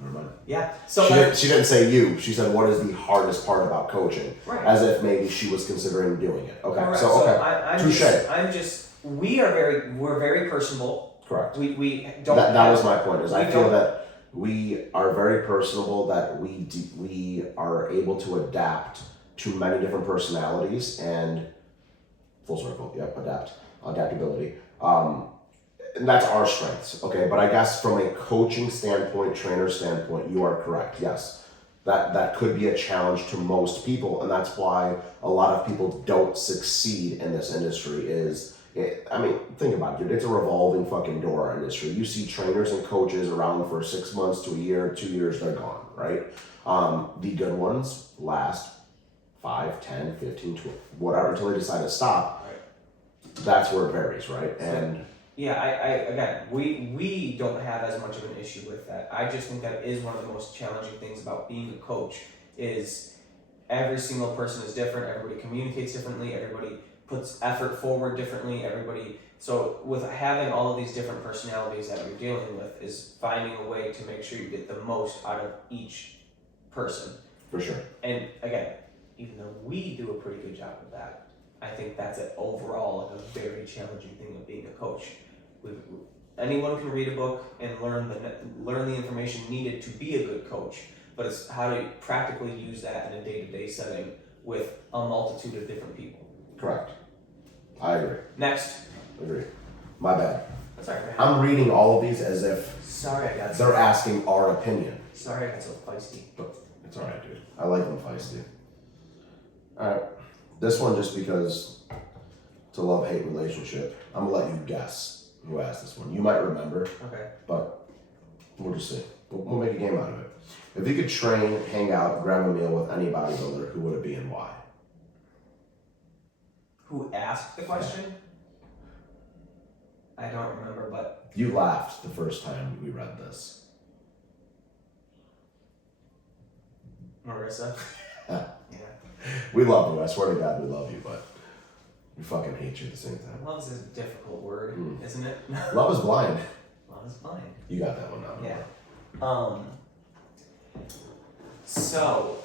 Never mind. Yeah. So she didn't say you. She said, "What is the hardest part about coaching?" Right. As if maybe she was considering doing it. Okay. Correct. So okay. Touche. We're very personable. Correct. We don't. That was my point. I feel that we are very personable. That we are able to adapt to many different personalities and full circle. Yep. Adaptability. And that's our strengths, okay? But I guess from a coaching standpoint, trainer standpoint, you are correct, yes. That could be a challenge to most people, and that's why a lot of people don't succeed in this industry think about it, dude. It's a revolving fucking door industry. You see trainers and coaches around for 6 months to a year, 2 years, they're gone, right? The good ones last 5, 10, 15, 20, whatever, until they decide to stop. Right. That's where it varies, right? And yeah, we don't have as much of an issue with that. I just think that is one of the most challenging things about being a coach is every single person is different, everybody communicates differently, everybody puts effort forward differently, so with having all of these different personalities that you're dealing with is finding a way to make sure you get the most out of each person. For sure. And again, even though we do a pretty good job of that, I think that's overall a very challenging thing of being a coach. Anyone can read a book and learn the information needed to be a good coach, but it's how to practically use that in a day-to-day setting with a multitude of different people. Correct. I agree. Next. Agree. My bad. That's all right, man. I'm reading all of these as if they're asking our opinion. Sorry I got so feisty. But it's alright, dude. I like them feisty. Alright. This one, just because it's a love-hate relationship, I'm gonna let you guess who asked this one. You might remember. Okay. But we'll just see. We'll make a game out of it. If you could train, hang out, grab a meal with any bodybuilder, who would it be and why? Who asked the question? I don't remember, but... You laughed the first time we read this. Marissa? Yeah. Yeah. We love you. I swear to God we love you, but we fucking hate you at the same time. Love is a difficult word, isn't it? Love is blind. Love is blind. You got that one now. Yeah. So,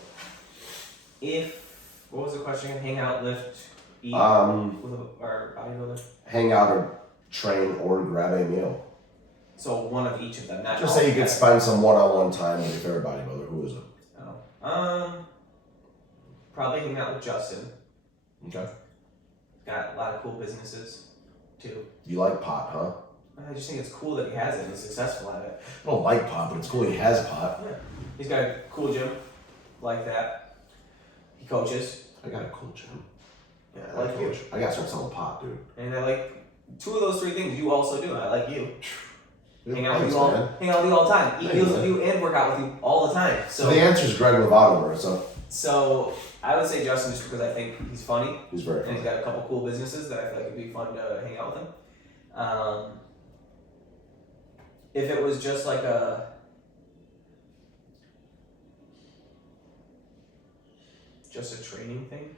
what was the question again? Hang out, lift, eat with our bodybuilder? Hang out or train or grab a meal. So one of each of them. Not just say you could spend some one-on-one time with your favorite bodybuilder. Who is it? Probably hang out with Justin. Okay. Got a lot of cool businesses, too. You like pot, huh? I just think it's cool that he has it and he's successful at it. I don't like pot, but it's cool he has pot. Yeah. He's got a cool gym like that. He coaches. I got a cool gym. Yeah, I like you. I got to start selling pot, dude. And I like two of those three things you also do. I like you. Hang out with you all the time. Eat meals with you and work out with you all the time. So the answer is Greg Lovato, Marissa. So I would say Justin just because I think he's funny He's very and funny. he's got a couple cool businesses that I feel like it'd be fun to hang out with him. If it was just like just a training thing,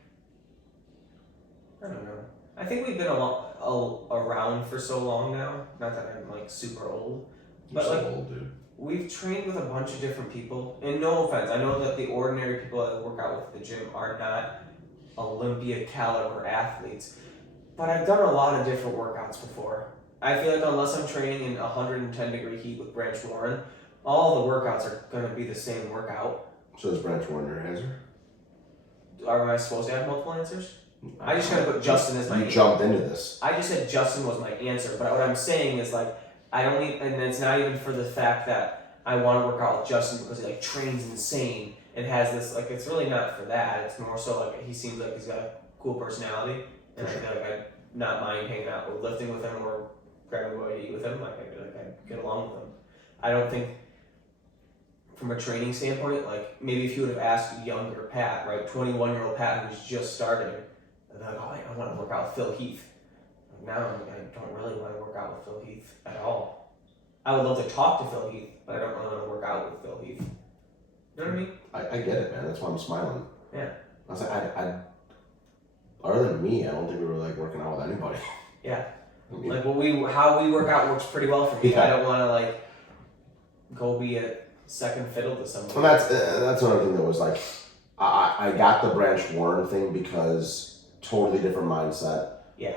I don't know. I think we've been around for so long now. Not that I'm like super old, You're but so like old, dude. we've trained with a bunch of different people. And no offense, I know that the ordinary people that work out with the gym are not Olympia caliber athletes, but I've done a lot of different workouts before. I feel like unless I'm training in 110-degree heat with Branch Warren, all the workouts are gonna be the same workout. So is Branch Warner answer? Am I supposed to have multiple answers? I just gotta put Justin as my You answer. jumped into this. I just said Justin was my answer, but what I'm saying is like I don't need, and it's not even for the fact that I want to work out with Justin because he like trains insane and has this like it's really not for that. It's more so like he seems like he's got a cool personality, and I feel like I'd not mind hanging out or lifting with him or grabbing a bite to eat with him. Like I feel like I'd get along with him. I don't think from a training standpoint, like maybe if you would have asked younger Pat, right, 21-year-old Pat who's just starting, and they're like, oh, I want to work out with Phil Heath. Like now I don't really want to work out with Phil Heath at all. I would love to talk to Phil Heath, but I don't really want to work out with Phil Heath. You know what I mean? I get it, man. That's why I'm smiling. Yeah. I was like, other than me, I don't think we were like working out with anybody. Yeah. I mean, Like how we work out works pretty well for me. Yeah. I don't want to like go be a second fiddle to somebody. well, that's another thing that was like, I got the Branch Warren thing because totally different mindset. Yeah.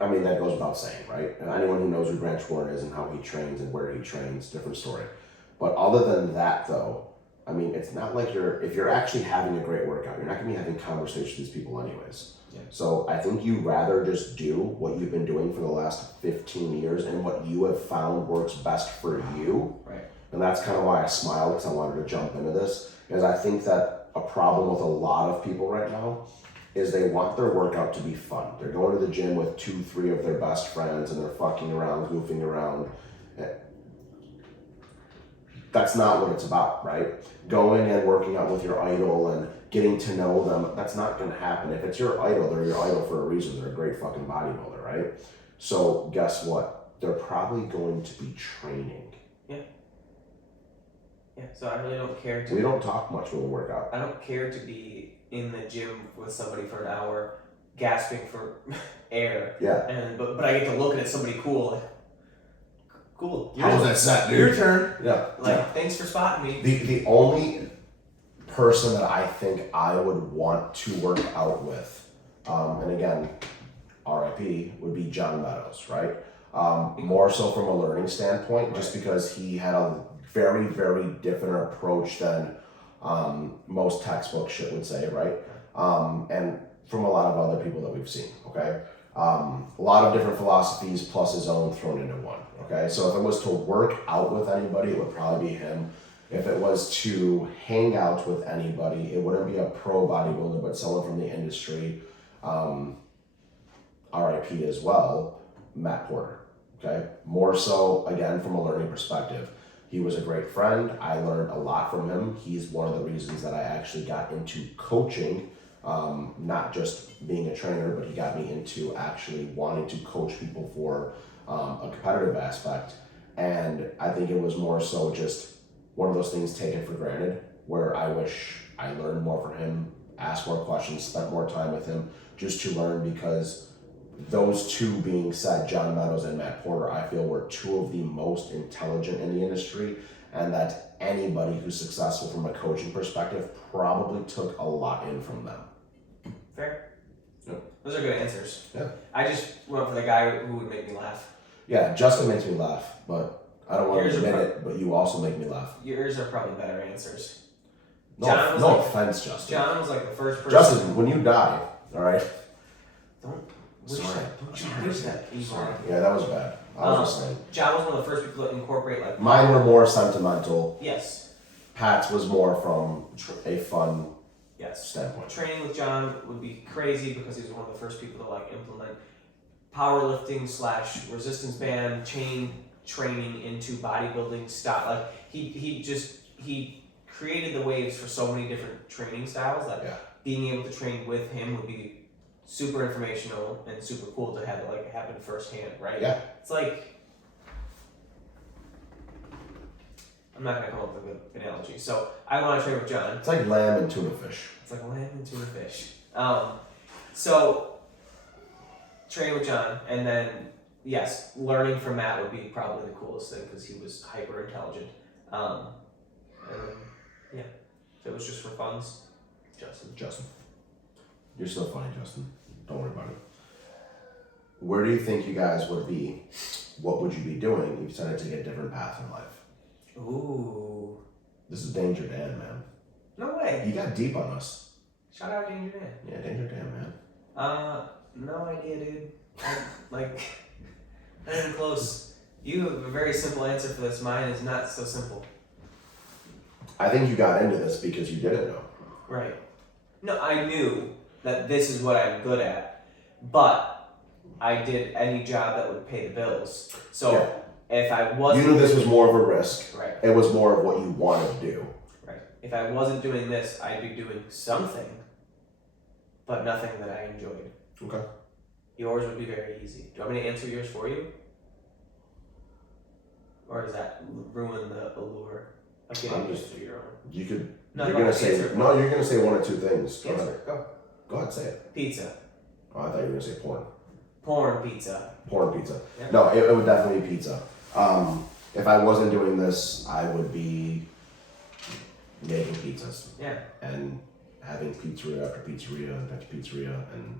I mean, that goes without saying, right? And anyone who knows who Branch Warren is and how he trains and where he trains, different story. But other than that, though, I mean, it's not like if you're actually having a great workout, you're not going to be having conversations with these people anyways. Yeah. So I think you rather just do what you've been doing for the last 15 years and what you have found works best for you. Right. And that's kind of why I smiled, because I wanted to jump into this, because I think that a problem with a lot of people right now is they want their workout to be fun. They're going to the gym with 2-3 of their best friends and they're fucking around, goofing around. That's not what it's about, right? Going and working out with your idol and getting to know them, that's not gonna happen. If it's your idol, they're your idol for a reason. They're a great fucking bodybuilder, right? So guess what? They're probably going to be training. Yeah. So I really don't care to. We don't talk much when we work out. I don't care to be in the gym with somebody for an hour, gasping for air. Yeah. And but I get to look at somebody cool. Like, cool. How was that set, dude? Your turn. Yeah. Like, thanks for spotting me. The only person that I think I would want to work out with, and again, RIP, would be John Meadows, right? More so from a learning standpoint, just because he had a very, very different approach than most textbook shit would say, right? And from a lot of other people that we've seen, okay? A lot of different philosophies plus his own thrown into one, okay? So if it was to work out with anybody, it would probably be him. If it was to hang out with anybody, it wouldn't be a pro bodybuilder, but someone from the industry, RIP as well, Matt Porter, okay? More so, again, from a learning perspective. He was a great friend. I learned a lot from him. He's one of the reasons that I actually got into coaching, not just being a trainer, but he got me into actually wanting to coach people for a competitive aspect. And I think it was more so just one of those things taken for granted, where I wish I learned more from him, asked more questions, spent more time with him, just to learn, because those two being said, John Meadows and Matt Porter, I feel were two of the most intelligent in the industry, and that anybody who's successful from a coaching perspective probably took a lot in from them. Fair. Yep. Those are good answers. Yeah. I just went for the guy who would make me laugh. Yeah, Justin makes me laugh, but I don't want to Yours are admit it, but you also make me laugh. Yours are probably better answers. No, John was no like- offense, Justin. John was like the first person. Justin, when you die, all right? Don't Sorry. Don't you wish that. Sorry. Yeah, that was bad. I was just saying. John was one of the first people to incorporate like. Mine were more sentimental. Yes. Pat's was more from a fun Yes. standpoint. Training with John would be crazy because he was one of the first people to like implement powerlifting / resistance band chain training into bodybuilding style. Like he created the waves for so many different training styles that Yeah. being able to train with him would be super informational and super cool to have it like happen firsthand, right? Yeah. It's like, I'm not gonna come up with a good analogy. So I want to train with John. It's like lamb and tuna fish. It's like lamb and tuna fish. So training with John, and then yes, learning from Matt would be probably the coolest thing because he was hyper intelligent. And yeah, if it was just for funds, Justin. You're so funny, Justin. Don't worry about it. Where do you think you guys would be? What would you be doing if you decided to take a different path in life? Ooh. This is Danger Dan, man. No way. You got deep on us. Shout out Danger Dan. Yeah, Danger Dan, man. No idea, dude. Like, not even close. You have a very simple answer for this. Mine is not so simple. I think you got into this because you didn't know. Right. No, I knew that this is what I'm good at, but I did any job that would pay the bills. So if I wasn't... You knew this was more of a risk. Right. It was more of what you wanted to do. Right. If I wasn't doing this, I'd be doing something, but nothing that I enjoyed. Okay. Yours would be very easy. Do you want me to answer yours for you? Or does that ruin the allure of getting used to your own? You could... No, you're gonna say... answer. No, you're gonna say one or two things. Go ahead. Answer. Go. Go ahead, say it. Pizza. Oh, I thought you were gonna say porn. Porn pizza. Porn pizza. Yeah. No, it would definitely be pizza. If I wasn't doing this, I would be making pizzas. Yeah. And having pizzeria after pizzeria after pizzeria and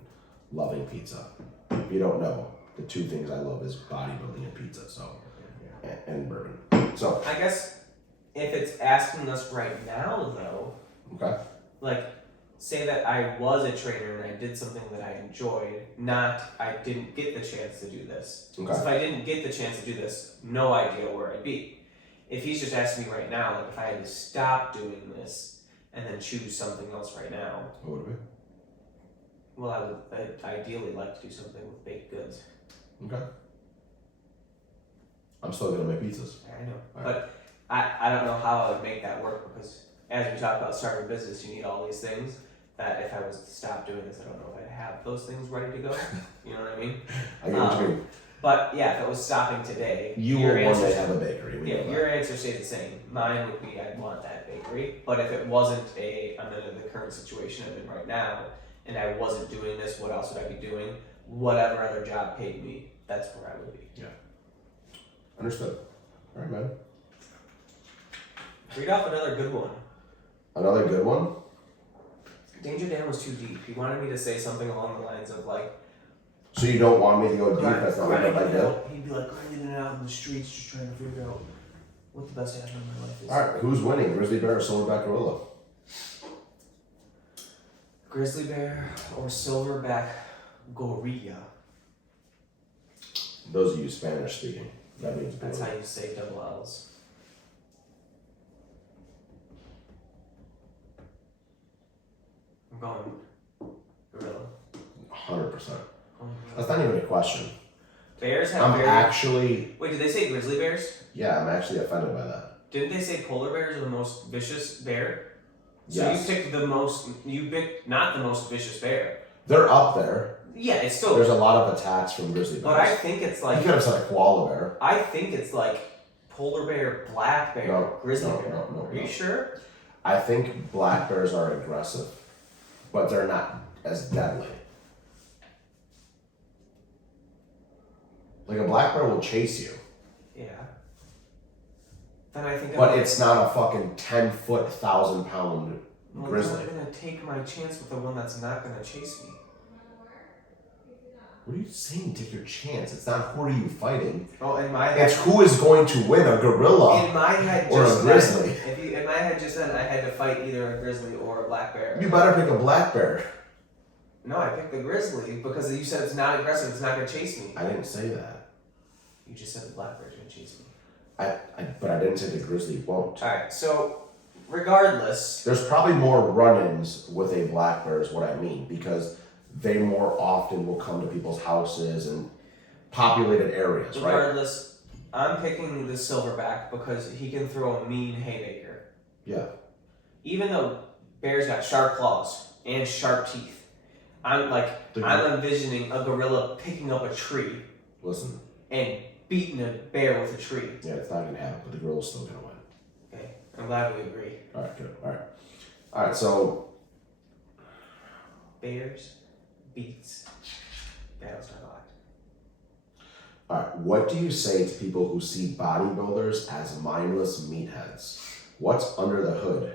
loving pizza. If you don't know, the two things I love is bodybuilding and pizza, so and bourbon. So I guess if it's asking us right now, though, okay. like, say that I was a trainer and I did something that I enjoyed, not I didn't get the chance to do this. Okay. So if I didn't get the chance to do this, no idea where I'd be. If he's just asking me right now, like if I had to stop doing this and then choose something else right now, What would it well, I'd ideally like to do something with baked goods. be? Okay. I'm still gonna make pizzas. I know, Right. but I don't know how I would make that work because as we talk about starting a business, you need all these things. That if I was to stop doing this, I don't know if I'd have those things ready to go. You know what I mean? I get what you mean. But yeah, if it was stopping today, You your will one answer day have a bakery. We know yeah, that. your answer stays the same. Mine would be I'd want that bakery. But if it wasn't I'm in the current situation I'm in right now, and I wasn't doing this, what else would I be doing? Whatever other job paid me, that's where I would be. Yeah. Understood. All right, man. Read off another good one. Another good one. Danger Dan was too deep. He wanted me to say something along the lines of like, So you don't want me to go deep? That's not what I grinding it did. out. He'd be like grinding it out in the streets, just trying to figure out what the best athlete in my life is. All right, who's winning? Grizzly bear or silverback gorilla? Grizzly bear or silverback gorilla. Those of you Spanish speaking, that means That's gorilla. how you say double L's. I'm going gorilla. 100%. Going That's gorilla. not even a question. Bears have I'm very... actually, Wait, did they say grizzly bears? yeah, I'm actually offended by that. Didn't they say polar bears are the most vicious bear? So Yes. you picked you picked not the most vicious bear. They're up there. Yeah, it's still... There's a lot of attacks from grizzly bears. But I think it's you like... could have said a koala bear. I think it's like polar bear, black bear, No, grizzly no, bear. no, Are you no. sure? I think black bears are aggressive, but they're not as deadly. Like a black bear will chase you, Yeah. Then I think... but it's not a fucking 10-foot, 1,000-pound Well, grizzly. I'm gonna take my chance with the one that's not gonna chase me. What are you saying? Take your chance. It's not who are you fighting. Oh, in my It's head... who is going to win, a gorilla In my head or a just grizzly. then, in my head just then, I had to fight either a grizzly or a black bear. You better pick a black bear. No, I picked the grizzly because you said it's not aggressive, it's not gonna chase me. I didn't say that. You just said the black bear's gonna chase me. But I didn't say the grizzly won't. Alright, so regardless, There's probably more run-ins with a black bear is what I mean, because they more often will come to people's houses and populated areas, right? I'm picking the silverback because he can throw a mean haymaker. Yeah. even though bears got sharp claws and sharp teeth, I'm envisioning a gorilla picking up a tree. Listen. And beating a bear with a tree. Yeah, it's not gonna happen, but the gorilla's still gonna win. Okay, I'm glad we agree. All right, good. All right. So bears beats Battlestar Galactica. All right. What do you say to people who see bodybuilders as mindless meatheads? What's under the hood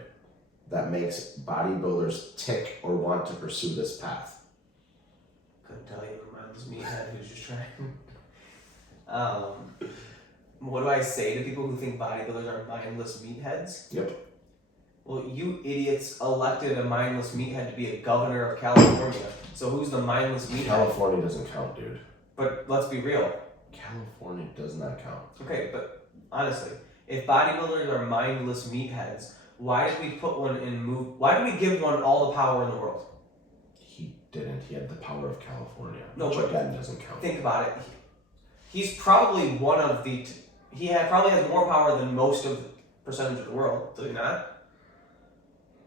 that makes bodybuilders tick or want to pursue this path? Couldn't tell you. Mindless meathead who's just trying. What do I say to people who think bodybuilders are mindless meatheads? Yep. Well, you idiots elected a mindless meathead to be a governor of California. So who's the mindless meathead? California doesn't count, dude. But let's be real. California does not count. Okay, but honestly, if bodybuilders are mindless meatheads, why did we put one in move? Why did we give one all the power in the world? He didn't. He had the power of California, No, which but again doesn't count. Think about it. He's probably one of the. Probably has more power than most of the percentage of the world. Does he not?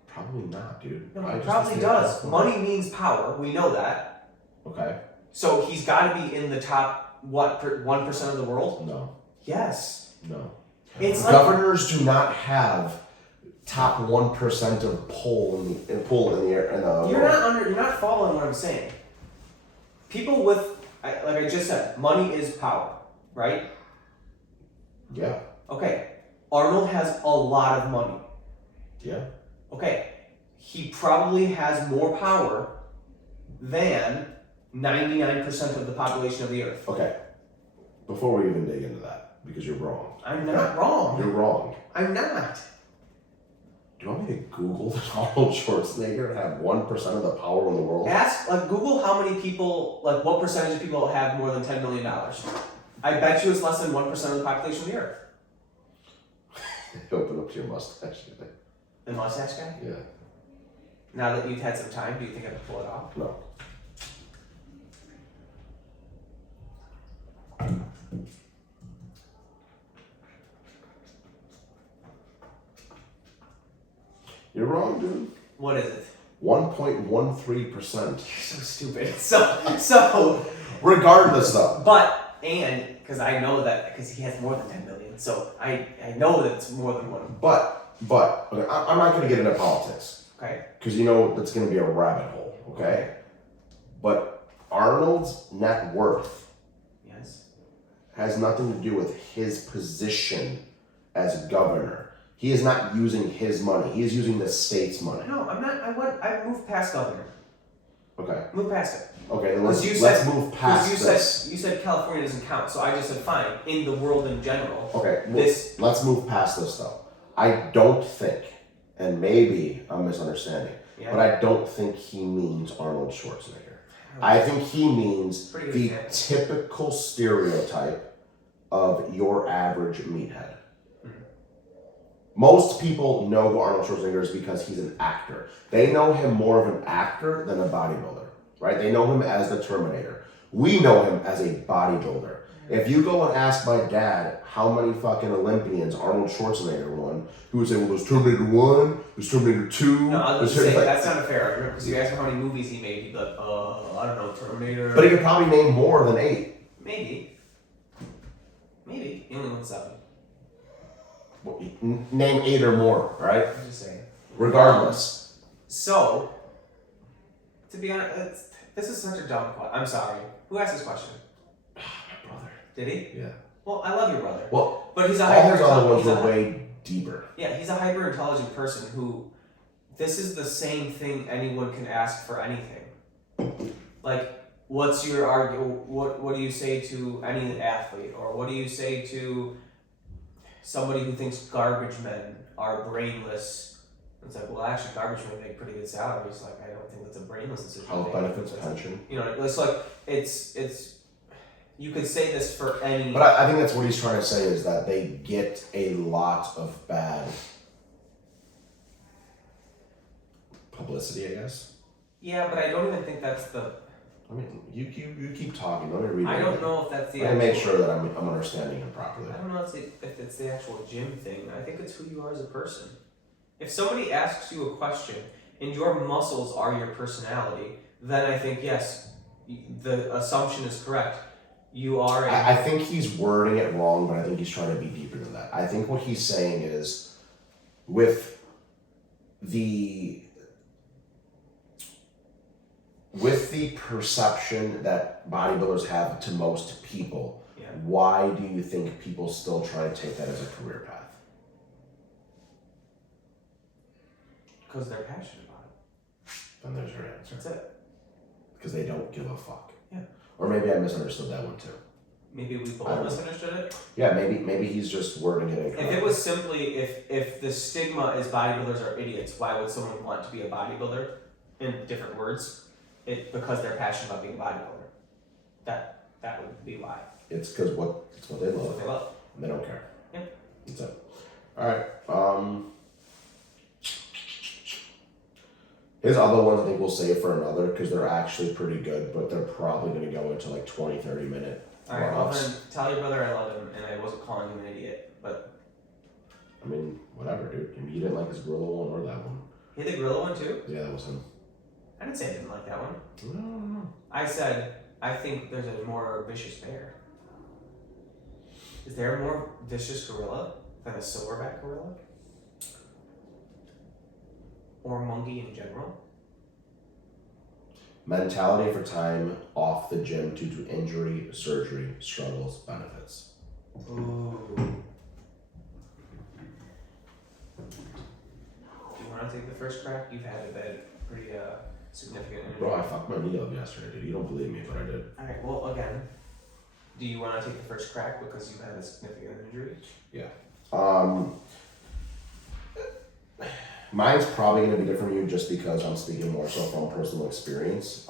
Probably not, dude. No, he probably does. Money means power. We know that. Okay. So he's got to be in the top 1% of the world. No. Yes. No. It's governors do not have top 1% of pull in the air. You're not following what I'm saying. People with, like I just said, money is power, right? Yeah. Okay. Arnold has a lot of money. Yeah. Okay. He probably has more power than 99% of the population of the earth. Okay. Before we even dig into that, because you're wrong. I'm not wrong. You're wrong. I'm not. Do you want me to Google that Arnold Schwarzenegger have 1% of the power in the world? Google how many people, what percentage of people have more than $10 million. I bet you it's less than 1% of the population of the earth. Open up to your mustache. The mustache guy? Yeah. Now that you've had some time, do you think I can pull it off? No. You're wrong, dude. What is it? 1.13%. You're so stupid. So. Regardless, though. Because I know that, because he has more than 10 million. So I know that it's more than one. But, okay, I'm not going to get into politics. Okay. Because you know that's going to be a rabbit hole, okay? But Arnold's net worth has nothing to do with his position as governor. He is not using his money. He is using the state's money. No, I'm not. I moved past governor. Okay. Move past it. Okay, then let's move past this. You said California doesn't count, so I just said fine. In the world in general. Okay, let's move past this though. I don't think, and maybe I'm misunderstanding, but I don't think he means Arnold Schwarzenegger. I think he means the typical stereotype of your average meathead. Most people know who Arnold Schwarzenegger is because he's an actor. They know him more of an actor than a bodybuilder, right? They know him as the Terminator. We know him as a bodybuilder. If you go and ask my dad how many fucking Olympians Arnold Schwarzenegger won, he would say, well, there's Terminator 1, there's Terminator 2. No, I'll just say, that's not a fair argument, because you ask him how many movies he made, he'd be like, I don't know, Terminator. But he could probably name more than 8. Maybe. He only won 7. Well, name 8 or more, right? I'm just saying. Regardless. So, to be honest, this is such a dumb question. I'm sorry. Who asked this question? My brother. Did he? Yeah. Well, I love your brother. Well, but he's all his other ones were way deeper. Yeah, he's a hyper intelligent person who. This is the same thing anyone can ask for anything. Like, what's your argument? What do you say to any athlete, or what do you say to somebody who thinks garbage men are brainless? It's like, well, actually, garbage men make pretty good salaries. Like, I don't think that's a brainless decision. Health benefits, pension. You know, it's like it's. You could say this for any. But I think that's what he's trying to say is that they get a lot of bad publicity, I guess. Yeah, but I don't even think that's the. I mean, you keep talking. Let me read it. I don't know if that's the. Let me make sure that I'm understanding it properly. I don't know if it's the actual gym thing. I think it's who you are as a person. If somebody asks you a question and your muscles are your personality, then I think yes, the assumption is correct. You are I think he's wording it wrong, but I think he's trying to be deeper than that. I think what he's saying is with the perception that bodybuilders have to most people, yeah. Why do you think people still try to take that as a career path? Because they're passionate about it. Then there's your answer. That's it. Because they don't give a fuck. Yeah. Or maybe I misunderstood that one too. Maybe we both misunderstood it. Yeah, maybe he's just wording it incorrectly. If it was simply if the stigma is bodybuilders are idiots, why would someone want to be a bodybuilder? In different words, because they're passionate about being a bodybuilder. That would be why. It's because it's what they That's love. what they love. And they don't care. Yeah. That's it. All right. His other ones I think we'll save for another because they're actually pretty good, but they're probably going to go into like 20, 30 minute Alright, well warm-ups. then tell your brother I love him and I wasn't calling him an idiot, but I mean, whatever, dude. I mean, you didn't like his gorilla one or that one. he had the gorilla one too? Yeah, that was him. I didn't say I didn't like that one. No. I said I think there's a more vicious bear. Is there a more vicious gorilla than a silverback gorilla? Or monkey in general? Mentality for time off the gym due to injury, surgery, struggles, benefits. Ooh. Do you want to take the first crack? You've had a pretty significant injury. Bro, I fucked my knee up yesterday, dude. You don't believe me, but I did. Alright, well, again, do you want to take the first crack because you've had a significant injury? Mine's probably going to be different from you just because I'm speaking more so from personal experience.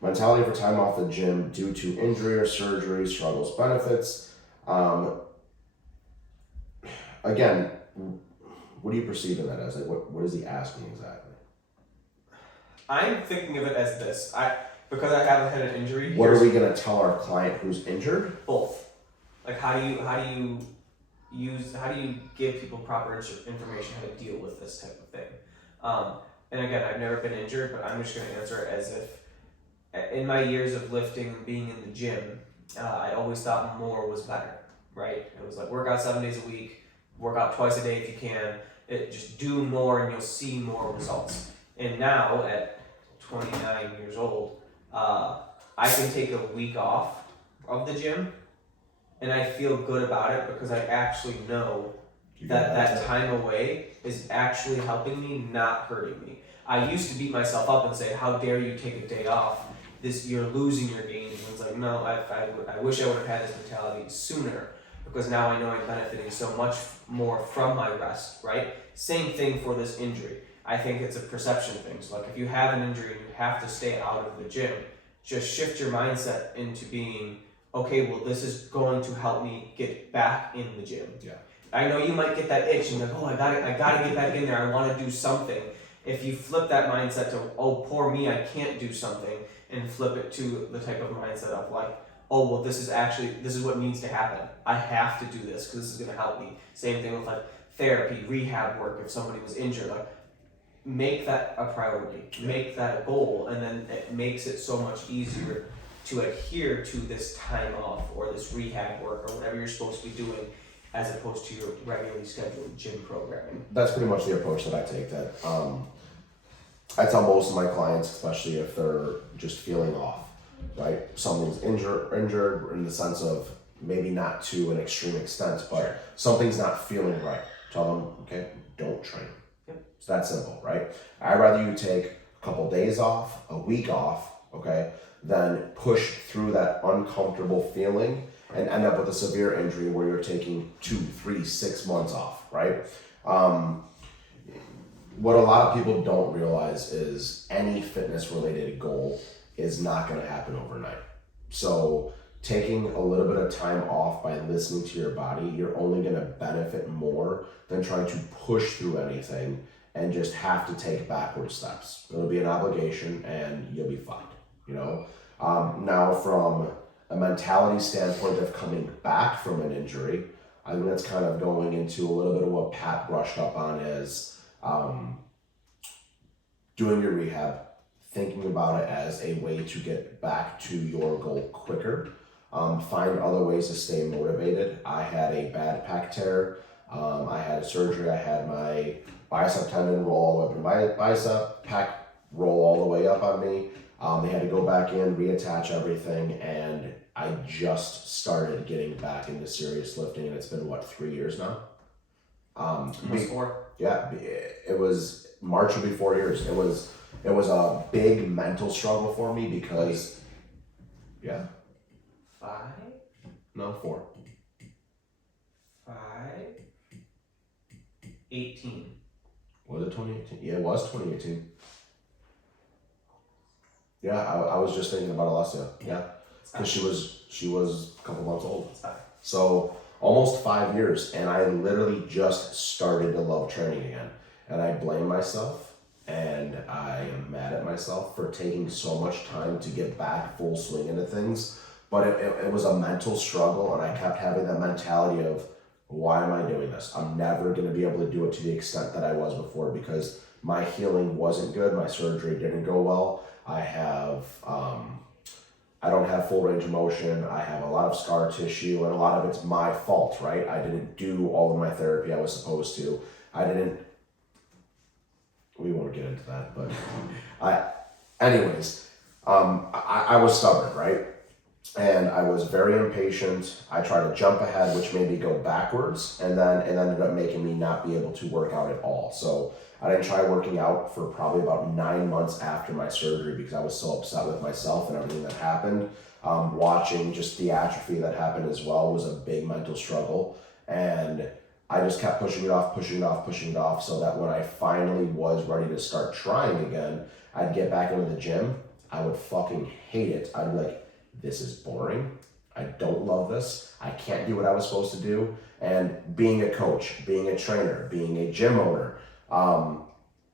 Mentality for time off the gym due to injury or surgery, struggles, benefits. Again, what do you perceive in that as? Like, what is he asking exactly? I'm thinking of it as this. Because I haven't had an injury. What are we going to tell our client who's injured? Both. Like how do you give people proper information how to deal with this type of thing? And again, I've never been injured, but I'm just going to answer it as if in my years of lifting, being in the gym, I always thought more was better, right? It was like work out 7 days a week, work out twice a day if you can, just do more and you'll see more results. And now at 29 years old, I can take a week off of the gym and I feel good about it because I actually know that time away is actually helping me, not hurting me. I used to beat myself up and say, how dare you take a day off? You're losing your gains. And it's like, no, I wish I would have had this mentality sooner because now I know I'm benefiting so much more from my rest, right? Same thing for this injury. I think it's a perception thing. So like if you have an injury and you have to stay out of the gym, just shift your mindset into being, okay, well, this is going to help me get back in the gym. Yeah. I know you might get that itch and you're like, oh, I gotta get back in there. I want to do something. If you flip that mindset to, oh, poor me, I can't do something, and flip it to the type of mindset of like, oh, well, this is what needs to happen. I have to do this because this is going to help me. Same thing with like therapy, rehab work. If somebody was injured, like make that a priority, make that a goal, and then it makes it so much easier to adhere to this time off or this rehab work or whatever you're supposed to be doing as opposed to your regularly scheduled gym programming. That's pretty much the approach that I take. That I tell most of my clients, especially if they're just feeling off, right? Something's injured in the sense of maybe not to an extreme extent, but Sure. something's not feeling right. Tell them, okay, don't train. Yep. It's that simple, right? I'd rather you take a couple days off, a week off, okay, than push through that uncomfortable feeling and end up with a severe injury where you're taking 2, 3, 6 months off, right? What a lot of people don't realize is any fitness related goal is not going to happen overnight. So taking a little bit of time off by listening to your body, you're only going to benefit more than trying to push through anything and just have to take backward steps. It'll be an obligation and you'll be fine, you know? Now from a mentality standpoint of coming back from an injury, I think that's kind of going into a little bit of what Pat brushed up on is doing your rehab, thinking about it as a way to get back to your goal quicker. Find other ways to stay motivated. I had a bad pec tear. I had a surgery. I had my bicep tendon roll all the way up in my bicep, pec roll all the way up on me. They had to go back in, reattach everything, and I just started getting back into serious lifting, and it's been, 3 years now? Almost 4. Yeah, it was March would be 4 years. It was a big mental struggle for me because, 5? No, 4. 5? 18. Was it 2018? Yeah, it was 2018. Yeah, I was just thinking about Alessia. Yeah, because she was a couple months old. So almost 5 years, and I literally just started to love training again. And I blame myself, and I am mad at myself for taking so much time to get back full swing into things. But it was a mental struggle, and I kept having that mentality of, why am I doing this? I'm never going to be able to do it to the extent that I was before because my healing wasn't good. My surgery didn't go well. I don't have full range of motion. I have a lot of scar tissue, and a lot of it's my fault, right? I didn't do all of my therapy I was supposed to. We won't get into that, but I was stubborn, right? And I was very impatient. I tried to jump ahead, which made me go backwards, and then it ended up making me not be able to work out at all. So I didn't try working out for probably about 9 months after my surgery because I was so upset with myself and everything that happened. Watching just the atrophy that happened as well was a big mental struggle. And I just kept pushing it off so that when I finally was ready to start trying again, I'd get back into the gym. I would fucking hate it. I'd be like, this is boring. I don't love this. I can't do what I was supposed to do. And being a coach, being a trainer, being a gym owner,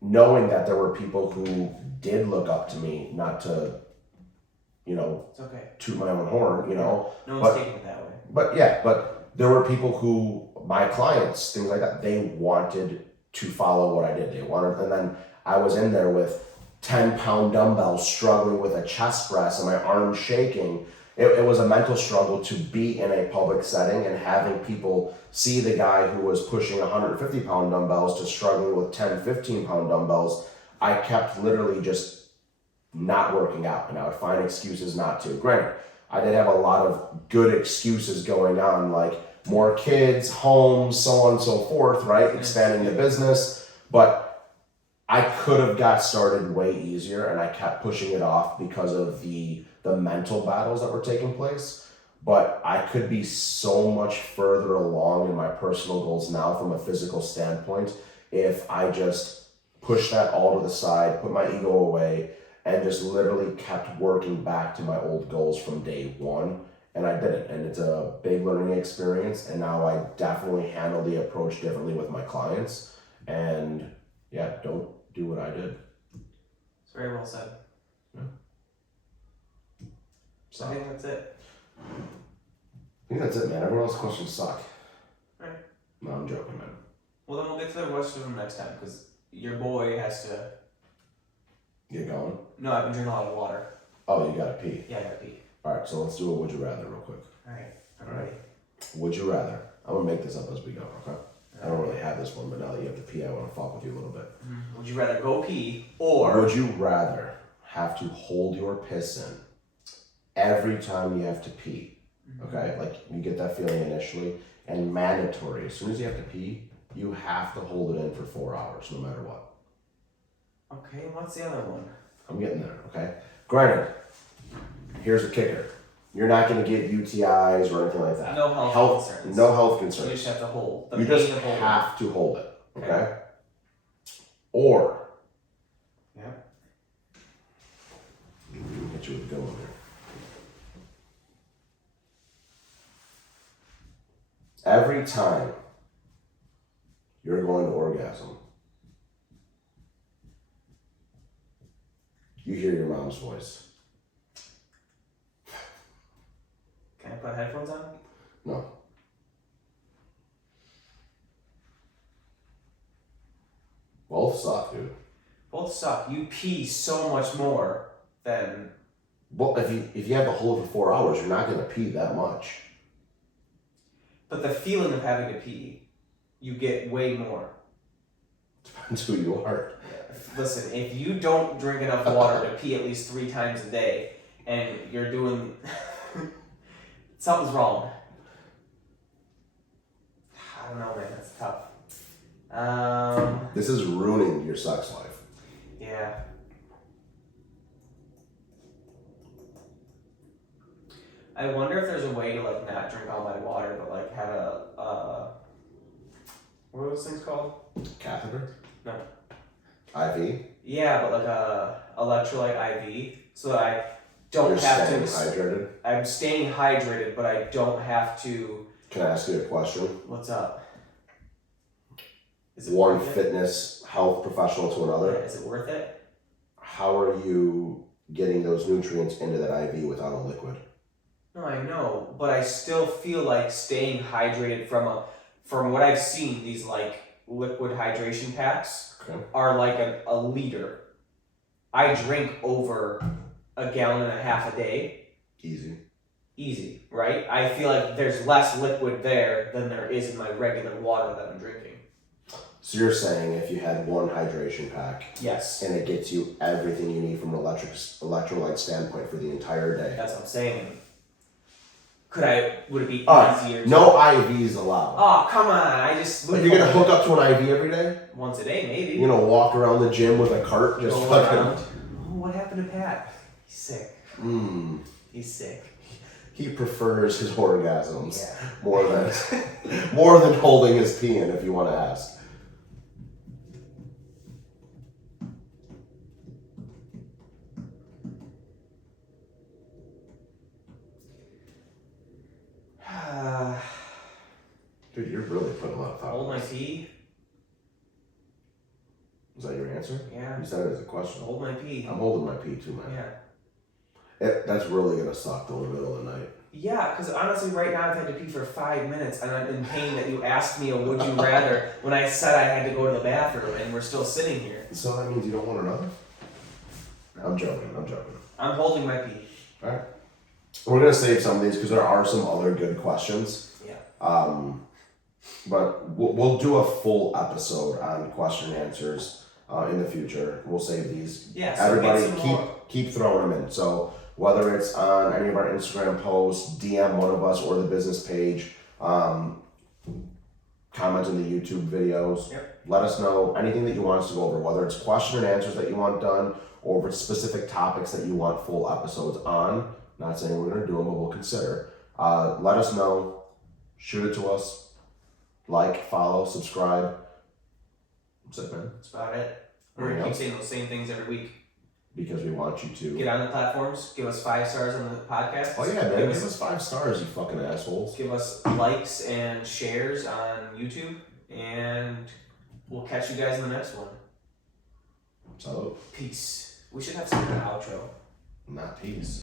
knowing that there were people who did look up to me, not to, It's okay. toot my own horn, No one's taking it that way. But there were people who, my clients, things like that, they wanted to follow what I did. And then I was in there with 10-pound dumbbells, struggling with a chest press and my arms shaking. It was a mental struggle to be in a public setting and having people see the guy who was pushing 150-pound dumbbells to struggling with 10, 15-pound dumbbells. I kept literally just not working out, and I would find excuses not to. Granted, I did have a lot of good excuses going on, like more kids, homes, so on and so forth, right? Expanding the business, but I could have got started way easier, and I kept pushing it off because of the mental battles that were taking place. But I could be so much further along in my personal goals now from a physical standpoint if I just pushed that all to the side, put my ego away, and just literally kept working back to my old goals from day one. And I did it, and it's a big learning experience, and now I definitely handle the approach differently with my clients. And yeah, don't do what I did. It's very well said. Yeah. So I think that's it. I think that's it, man. Everyone else's questions suck. Right. No, I'm joking, man. Well, then we'll get to the rest of them next time because your boy has to. Get going? No, I've been drinking a lot of water. Oh, you gotta pee. Yeah, I gotta pee. Alright, so let's do a would you rather real quick. Alright, I'm Alright. ready. Would you rather? I'm gonna make this up as we go, okay? I don't really have this one, but now that you have to pee, I wanna fuck with you a little bit. Would you rather go pee or. Would you rather have to hold your piss in every time you have to pee? Okay? Like you get that feeling initially, and mandatory. As soon as you have to pee, you have to hold it in for 4 hours, no matter what. Okay, what's the other one? I'm getting there, okay? Granted, here's a kicker. You're not going to get UTIs or anything like that. No health concerns. No health So you concerns. just have to hold. You just have to hold it, okay? Or, Yeah. get you with a good one here. Every time you're going to orgasm, you hear your mom's voice. Can I put headphones on? No. Both suck, dude. Both suck. You pee so much more than. Well, if you have to hold it for 4 hours, you're not gonna pee that much. But the feeling of having to pee, you get way more. Depends who you are. Listen, if you don't drink enough water to pee at least 3 times a day, and you're doing something's wrong. I don't know, man. That's tough. This is ruining your sex life. Yeah. I wonder if there's a way to like not drink all my water, but like have a what are those things called? Catheter? No. IV? Yeah, but like a electrolyte IV, so that I don't You're have staying to. hydrated? I'm staying hydrated, but I don't have to. Can I ask you a question? What's up? Is it One worth it? fitness health professional to another. Yeah, is it worth it? How are you getting those nutrients into that IV without a liquid? No, I know, but I still feel like staying hydrated from what I've seen, these like liquid hydration packs are like a liter. I drink over a gallon and a half a day. Easy, right? I feel like there's less liquid there than there is in my regular water that I'm drinking. So you're saying if you had one hydration pack, Yes. and it gets you everything you need from an electrolyte standpoint for the entire day. That's what I'm saying. Would it be easier to... No IVs allowed. Oh, come on, I just... But you're gonna hook up to an IV every day? Once a day, maybe. You're gonna walk around the gym with a cart just Go fucking... around. Oh, what happened to Pat? He's sick. He's sick. He prefers his orgasms Yeah. more than holding his pee in, if you want to ask. Dude, you're really putting a lot of thought. Hold my pee. Is that your answer? Yeah. You said it as a question. Hold my pee. I'm holding my pee too, man. Yeah. That's really gonna suck though in the middle of the night. Yeah, because honestly, right now I've had to pee for 5 minutes, and I'm in pain that you asked me a would you rather when I said I had to go to the bathroom, and we're still sitting here. So that means you don't want another? I'm joking. I'm holding my pee. Alright. We're gonna save some of these because there are some other good questions. Yeah. But we'll do a full episode on question and answers in the future. We'll save these. Yeah, so everybody keep throwing them in. So whether it's on any of our Instagram posts, DM one of us or the business page, comment in the YouTube videos. Yep. Let us know anything that you want us to go over, whether it's question and answers that you want done or if it's specific topics that you want full episodes on. Not saying we're gonna do them, but we'll consider. Let us know. Shoot it to us. Like, follow, subscribe. That's it, man. That's about it. We're going to keep saying those same things every week. Because we want you to... Get on the platforms. Give us 5 stars on the podcast. Oh yeah, man. Give us 5 stars, you fucking assholes. Give us likes and shares on YouTube. And we'll catch you guys in the next one. Salute. Peace. We should have some kind of outro. Not peace.